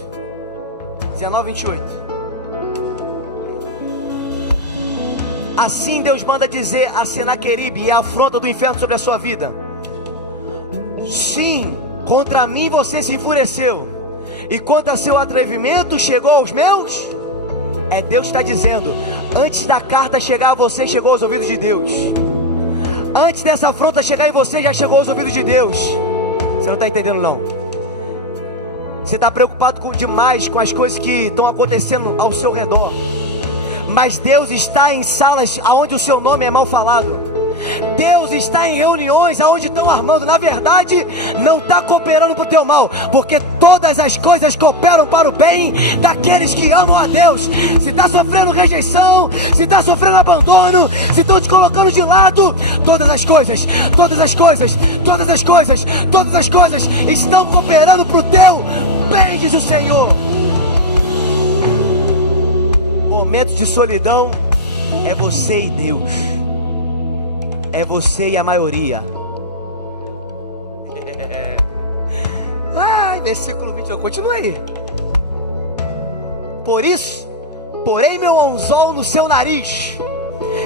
19, 28. Assim Deus manda dizer a Senaqueribe e a afronta do inferno sobre a sua vida: sim, contra mim você se enfureceu, e quanto a seu atrevimento chegou aos meus. É Deus que está dizendo: antes da carta chegar a você, chegou aos ouvidos de Deus. Antes dessa afronta chegar em você, já chegou aos ouvidos de Deus. Você não está entendendo não? Você está preocupado demais com as coisas que estão acontecendo ao seu redor, mas Deus está em salas onde o seu nome é mal falado. Deus está em reuniões onde estão armando. Na verdade, não está cooperando para o teu mal, porque todas as coisas cooperam para o bem daqueles que amam a Deus. Se está sofrendo rejeição, se está sofrendo abandono, se estão te colocando de lado, todas as coisas estão cooperando para o teu bem, diz o Senhor. Momentos de solidão é você e Deus. É você e a maioria. Ai, versículo 21, continua aí. Por isso, porei meu anzol no seu nariz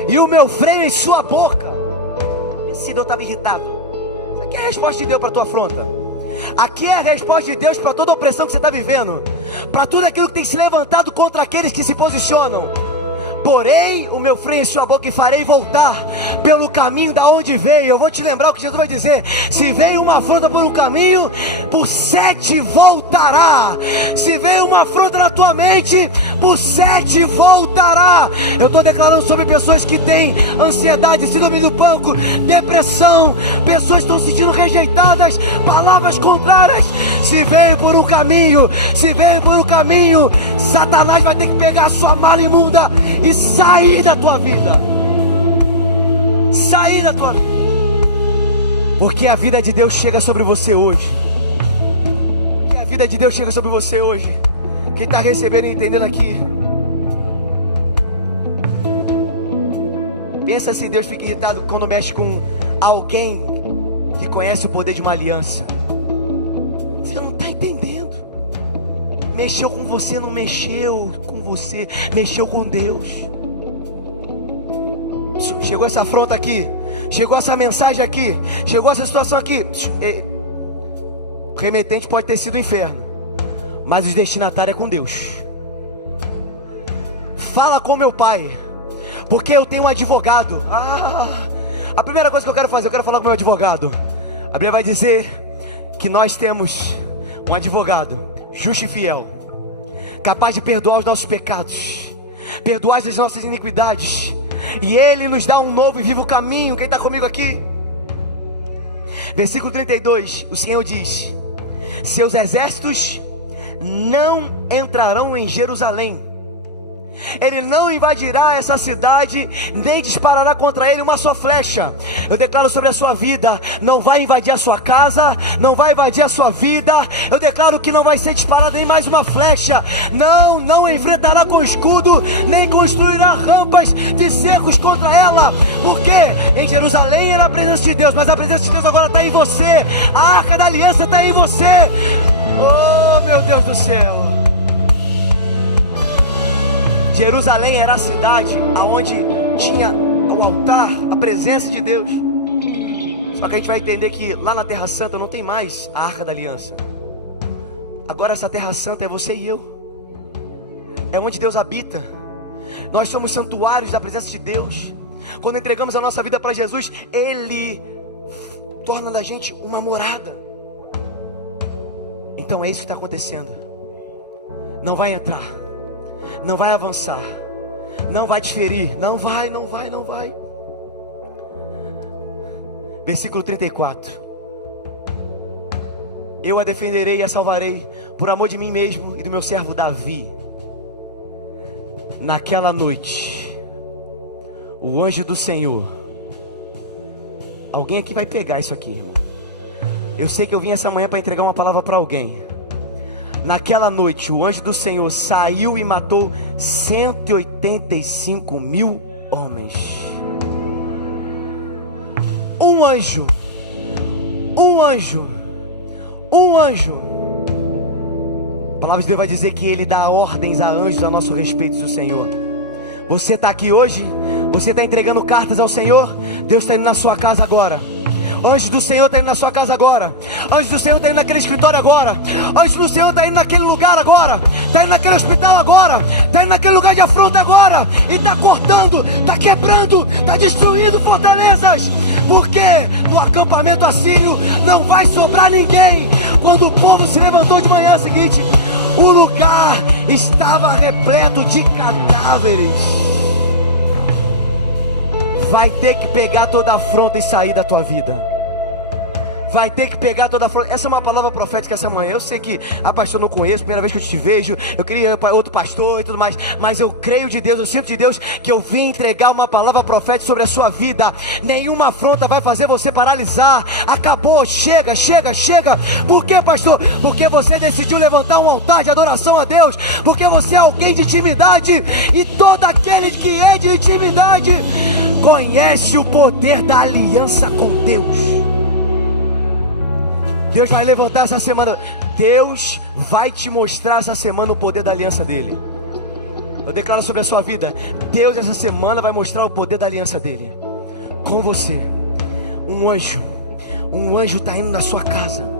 e o meu freio em sua boca. Esse Deus estava irritado. Isso aqui é a resposta de Deus para a tua afronta. Aqui é a resposta de Deus para toda a opressão que você está vivendo, para tudo aquilo que tem se levantado contra aqueles que se posicionam. Porei o meu freio em sua boca e farei voltar pelo caminho da onde veio. Eu vou te lembrar o que Jesus vai dizer: se veio uma afronta por um caminho, por 7 voltará. Se veio uma afronta na tua mente, por 7 voltará. Eu estou declarando sobre pessoas que têm ansiedade, síndrome do pânico, depressão, pessoas que estão se sentindo rejeitadas, palavras contrárias. Se veio por um caminho, Satanás vai ter que pegar a sua mala imunda e sair da tua vida. Porque a vida de Deus chega sobre você hoje. Quem está recebendo e entendendo aqui, pensa se Deus fica irritado quando mexe com alguém que conhece o poder de uma aliança. Você não está entendendo. Mexeu com você, não mexeu com você, mexeu com Deus. Chegou essa afronta aqui, chegou essa mensagem aqui, chegou essa situação aqui. O remetente pode ter sido o inferno, mas o destinatário é com Deus. Fala com meu pai, porque eu tenho um advogado. A primeira coisa que eu quero fazer, eu quero falar com meu advogado. A Bíblia vai dizer que nós temos um advogado justo e fiel, capaz de perdoar os nossos pecados, perdoar as nossas iniquidades, e Ele nos dá um novo e vivo caminho. Quem está comigo aqui? Versículo 32, o Senhor diz: seus exércitos não entrarão em Jerusalém. Ele não invadirá essa cidade, nem disparará contra ele uma só flecha. Eu declaro sobre a sua vida: não vai invadir a sua casa, não vai invadir a sua vida. Eu declaro que não vai ser disparada nem mais uma flecha. Não enfrentará com escudo, nem construirá rampas de cercos contra ela. Porque em Jerusalém era a presença de Deus, mas a presença de Deus agora está em você. A arca da aliança está em você. Oh, meu Deus do céu. Jerusalém era a cidade aonde tinha o altar, a presença de Deus. Só que a gente vai entender que lá na Terra Santa não tem mais a Arca da Aliança. Agora essa Terra Santa é você e eu. É onde Deus habita. Nós somos santuários da presença de Deus. Quando entregamos a nossa vida para Jesus, Ele torna da gente uma morada. Então é isso que está acontecendo. Não vai entrar, não vai avançar, não vai te ferir, não vai. Versículo 34: eu a defenderei e a salvarei, por amor de mim mesmo e do meu servo Davi, naquela noite, o anjo do Senhor, alguém aqui vai pegar isso aqui, irmão. Eu sei que eu vim essa manhã para entregar uma palavra para alguém. Naquela noite, o anjo do Senhor saiu e matou 185 mil homens. Um anjo. A palavra de Deus vai dizer que Ele dá ordens a anjos a nosso respeito do Senhor. Você está aqui hoje? Você está entregando cartas ao Senhor? Deus está indo na sua casa agora. Anjo do Senhor está indo na sua casa agora. Anjo do Senhor está indo naquele escritório agora. Anjo do Senhor está indo naquele lugar agora. Está indo naquele hospital agora. Está indo naquele lugar de afronta agora. E está cortando, está quebrando, está destruindo fortalezas. Porque no acampamento assírio não vai sobrar ninguém. Quando o povo se levantou de manhã seguinte, o lugar estava repleto de cadáveres. Vai ter que pegar toda a afronta e sair da tua vida. Vai ter que pegar toda a afronta. Essa é uma palavra profética essa manhã. Eu sei que a pastor não conheço, primeira vez que eu te vejo. Eu queria outro pastor e tudo mais. Mas eu creio de Deus, eu sinto de Deus que eu vim entregar uma palavra profética sobre a sua vida. Nenhuma afronta vai fazer você paralisar. Acabou, chega. Por que, pastor? Porque você decidiu levantar um altar de adoração a Deus. Porque você é alguém de intimidade. E todo aquele que é de intimidade conhece o poder da aliança com Deus. Deus vai levantar essa semana. Deus vai te mostrar essa semana o poder da aliança dele. Eu declaro sobre a sua vida. Deus essa semana vai mostrar o poder da aliança dele com você. Um anjo está indo na sua casa.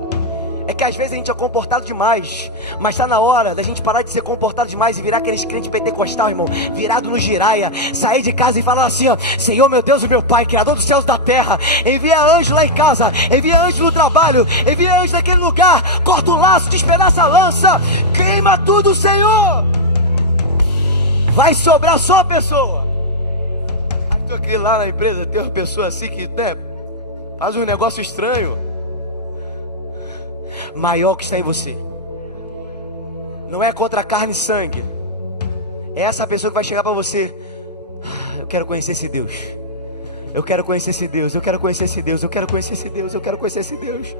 É que às vezes a gente é comportado demais, mas está na hora da gente parar de ser comportado demais e virar aqueles crentes pentecostal, irmão, virado no giraia, sair de casa e falar assim, ó: Senhor, meu Deus, o meu Pai, Criador dos céus e da terra, envia anjo lá em casa, envia anjo no trabalho, envia anjo naquele lugar, corta o laço, despedaça a lança, queima tudo, Senhor. Vai sobrar só a pessoa. Aí tu aqui lá na empresa tem uma pessoa assim que, né, faz um negócio estranho. Maior que está em você. Não é contra carne e sangue. É essa pessoa que vai chegar para você. Eu quero conhecer esse Deus. Eu quero conhecer esse Deus. Eu quero conhecer esse Deus. Eu quero conhecer esse Deus. Eu quero conhecer esse Deus.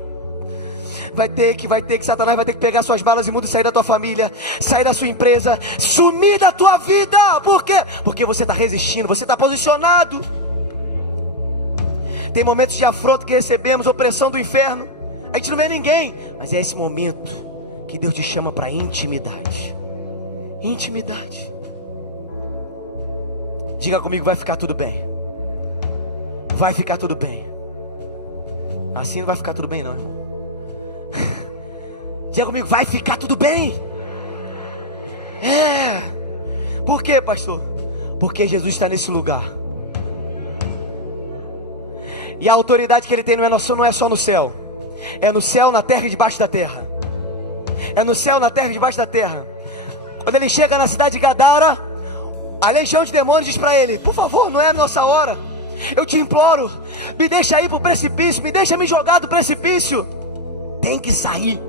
Vai ter que Satanás vai ter que pegar suas balas imundas e sair da tua família, sair da sua empresa, sumir da tua vida. Por quê? Porque você está resistindo, você está posicionado. Tem momentos de afronta que recebemos, opressão do inferno. A gente não vê ninguém, mas é esse momento que Deus te chama para intimidade. Intimidade. Diga comigo, vai ficar tudo bem. Vai ficar tudo bem. Assim não vai ficar tudo bem não, irmão. Diga comigo, vai ficar tudo bem. Por quê, pastor? Porque Jesus está nesse lugar. E a autoridade que Ele tem não é só no céu. É no céu, na terra e debaixo da terra. É no céu, na terra e debaixo da terra. Quando Ele chega na cidade de Gadara, a legião de demônios diz para Ele: por favor, não é a nossa hora. Eu te imploro, me deixa ir para o precipício, me deixa me jogar do precipício. Tem que sair.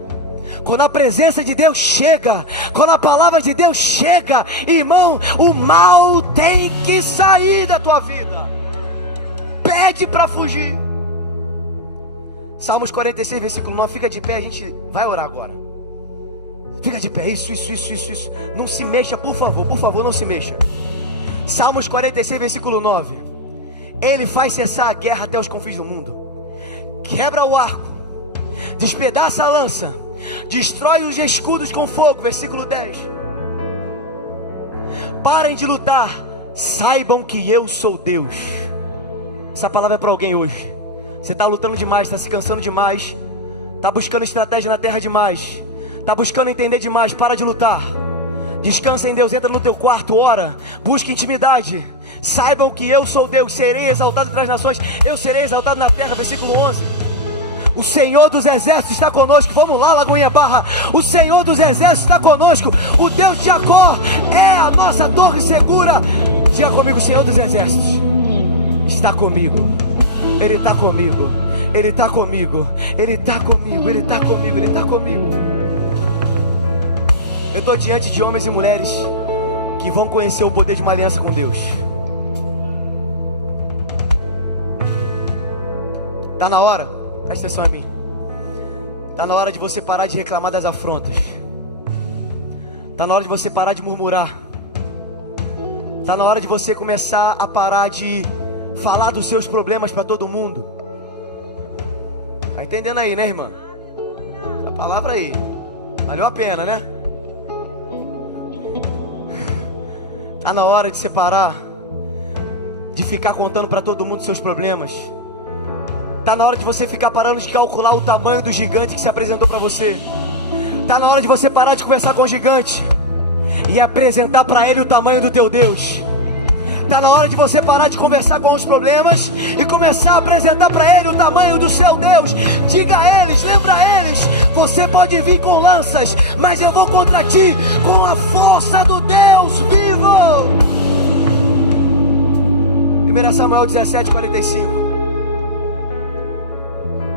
Quando a presença de Deus chega, quando a palavra de Deus chega, irmão, o mal tem que sair da tua vida. Pede para fugir. Salmos 46, versículo 9. Fica de pé, a gente vai orar agora. Fica de pé, isso. Não se mexa, por favor, não se mexa. Salmos 46, versículo 9. Ele faz cessar a guerra até os confins do mundo. Quebra o arco, despedaça a lança, destrói os escudos com fogo. Versículo 10. Parem de lutar, saibam que eu sou Deus. Essa palavra é para alguém hoje. Você está lutando demais, está se cansando demais, está buscando estratégia na terra demais, está buscando entender demais. Para de lutar. Descansa em Deus, entra no teu quarto, ora, busca intimidade. Saibam que eu sou Deus, serei exaltado entre as nações, eu serei exaltado na terra. Versículo 11. O Senhor dos exércitos está conosco. Vamos lá, Lagoinha Barra. O Senhor dos exércitos está conosco. O Deus de Jacó é a nossa torre segura. Diga comigo, o Senhor dos exércitos está comigo. Ele está comigo. Ele está comigo. Ele está comigo. Ele está comigo. Ele está comigo. Eu estou diante de homens e mulheres que vão conhecer o poder de uma aliança com Deus. Está na hora, presta atenção em mim. Está na hora de você parar de reclamar das afrontas. Está na hora de você parar de murmurar. Está na hora de você começar a parar de falar dos seus problemas para todo mundo. Tá entendendo aí, né, irmã? Essa palavra aí valeu a pena, né? Tá na hora de você parar de ficar contando para todo mundo seus problemas. Tá na hora de você ficar parando de calcular o tamanho do gigante que se apresentou para você. Tá na hora de você parar de conversar com o gigante e apresentar para ele o tamanho do teu Deus. Tá na hora de você parar de conversar com os problemas e começar a apresentar para ele o tamanho do seu Deus. Diga a eles, lembra a eles: você pode vir com lanças, mas eu vou contra ti com a força do Deus vivo. 1 Samuel 17:45.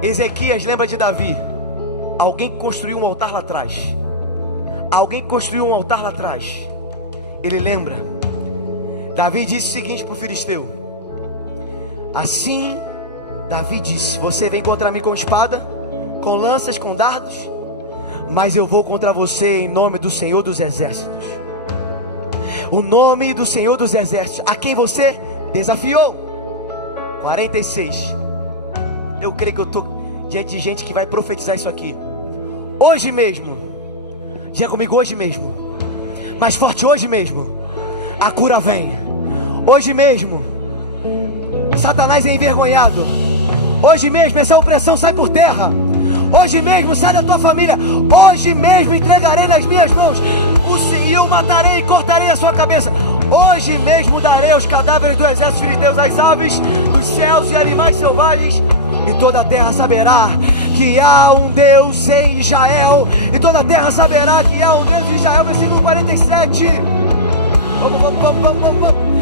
Ezequias lembra de Davi, alguém que construiu um altar lá atrás. Alguém que construiu um altar lá atrás. Ele lembra. Davi disse o seguinte para o filisteu: assim Davi disse: você vem contra mim com espada, com lanças, com dardos, mas eu vou contra você em nome do Senhor dos Exércitos. O nome do Senhor dos Exércitos, a quem você desafiou. 46. Eu creio que eu estou diante de gente que vai profetizar isso aqui. Hoje mesmo, diga comigo, hoje mesmo, mais forte, hoje mesmo, a cura vem. Hoje mesmo, Satanás é envergonhado. Hoje mesmo, essa opressão sai por terra. Hoje mesmo, sai da tua família. Hoje mesmo, entregarei nas minhas mãos e eu matarei e cortarei a sua cabeça. Hoje mesmo darei os cadáveres do exército filisteu, as aves dos céus e animais selvagens, e toda a terra saberá que há um Deus em Israel. E toda a terra saberá que há um Deus em Israel. Versículo 47. Vamos.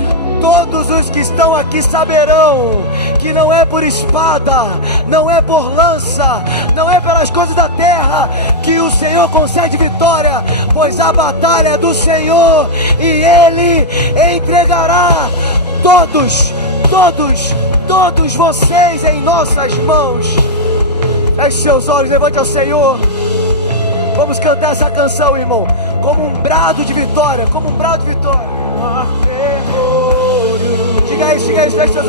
Todos os que estão aqui saberão que não é por espada, não é por lança, não é pelas coisas da terra que o Senhor concede vitória, pois a batalha é do Senhor e Ele entregará todos vocês em nossas mãos. Feche seus olhos, levante ao Senhor. Vamos cantar essa canção, irmão, como um brado de vitória, como um brado de vitória. Diga isso, feche seus olhos.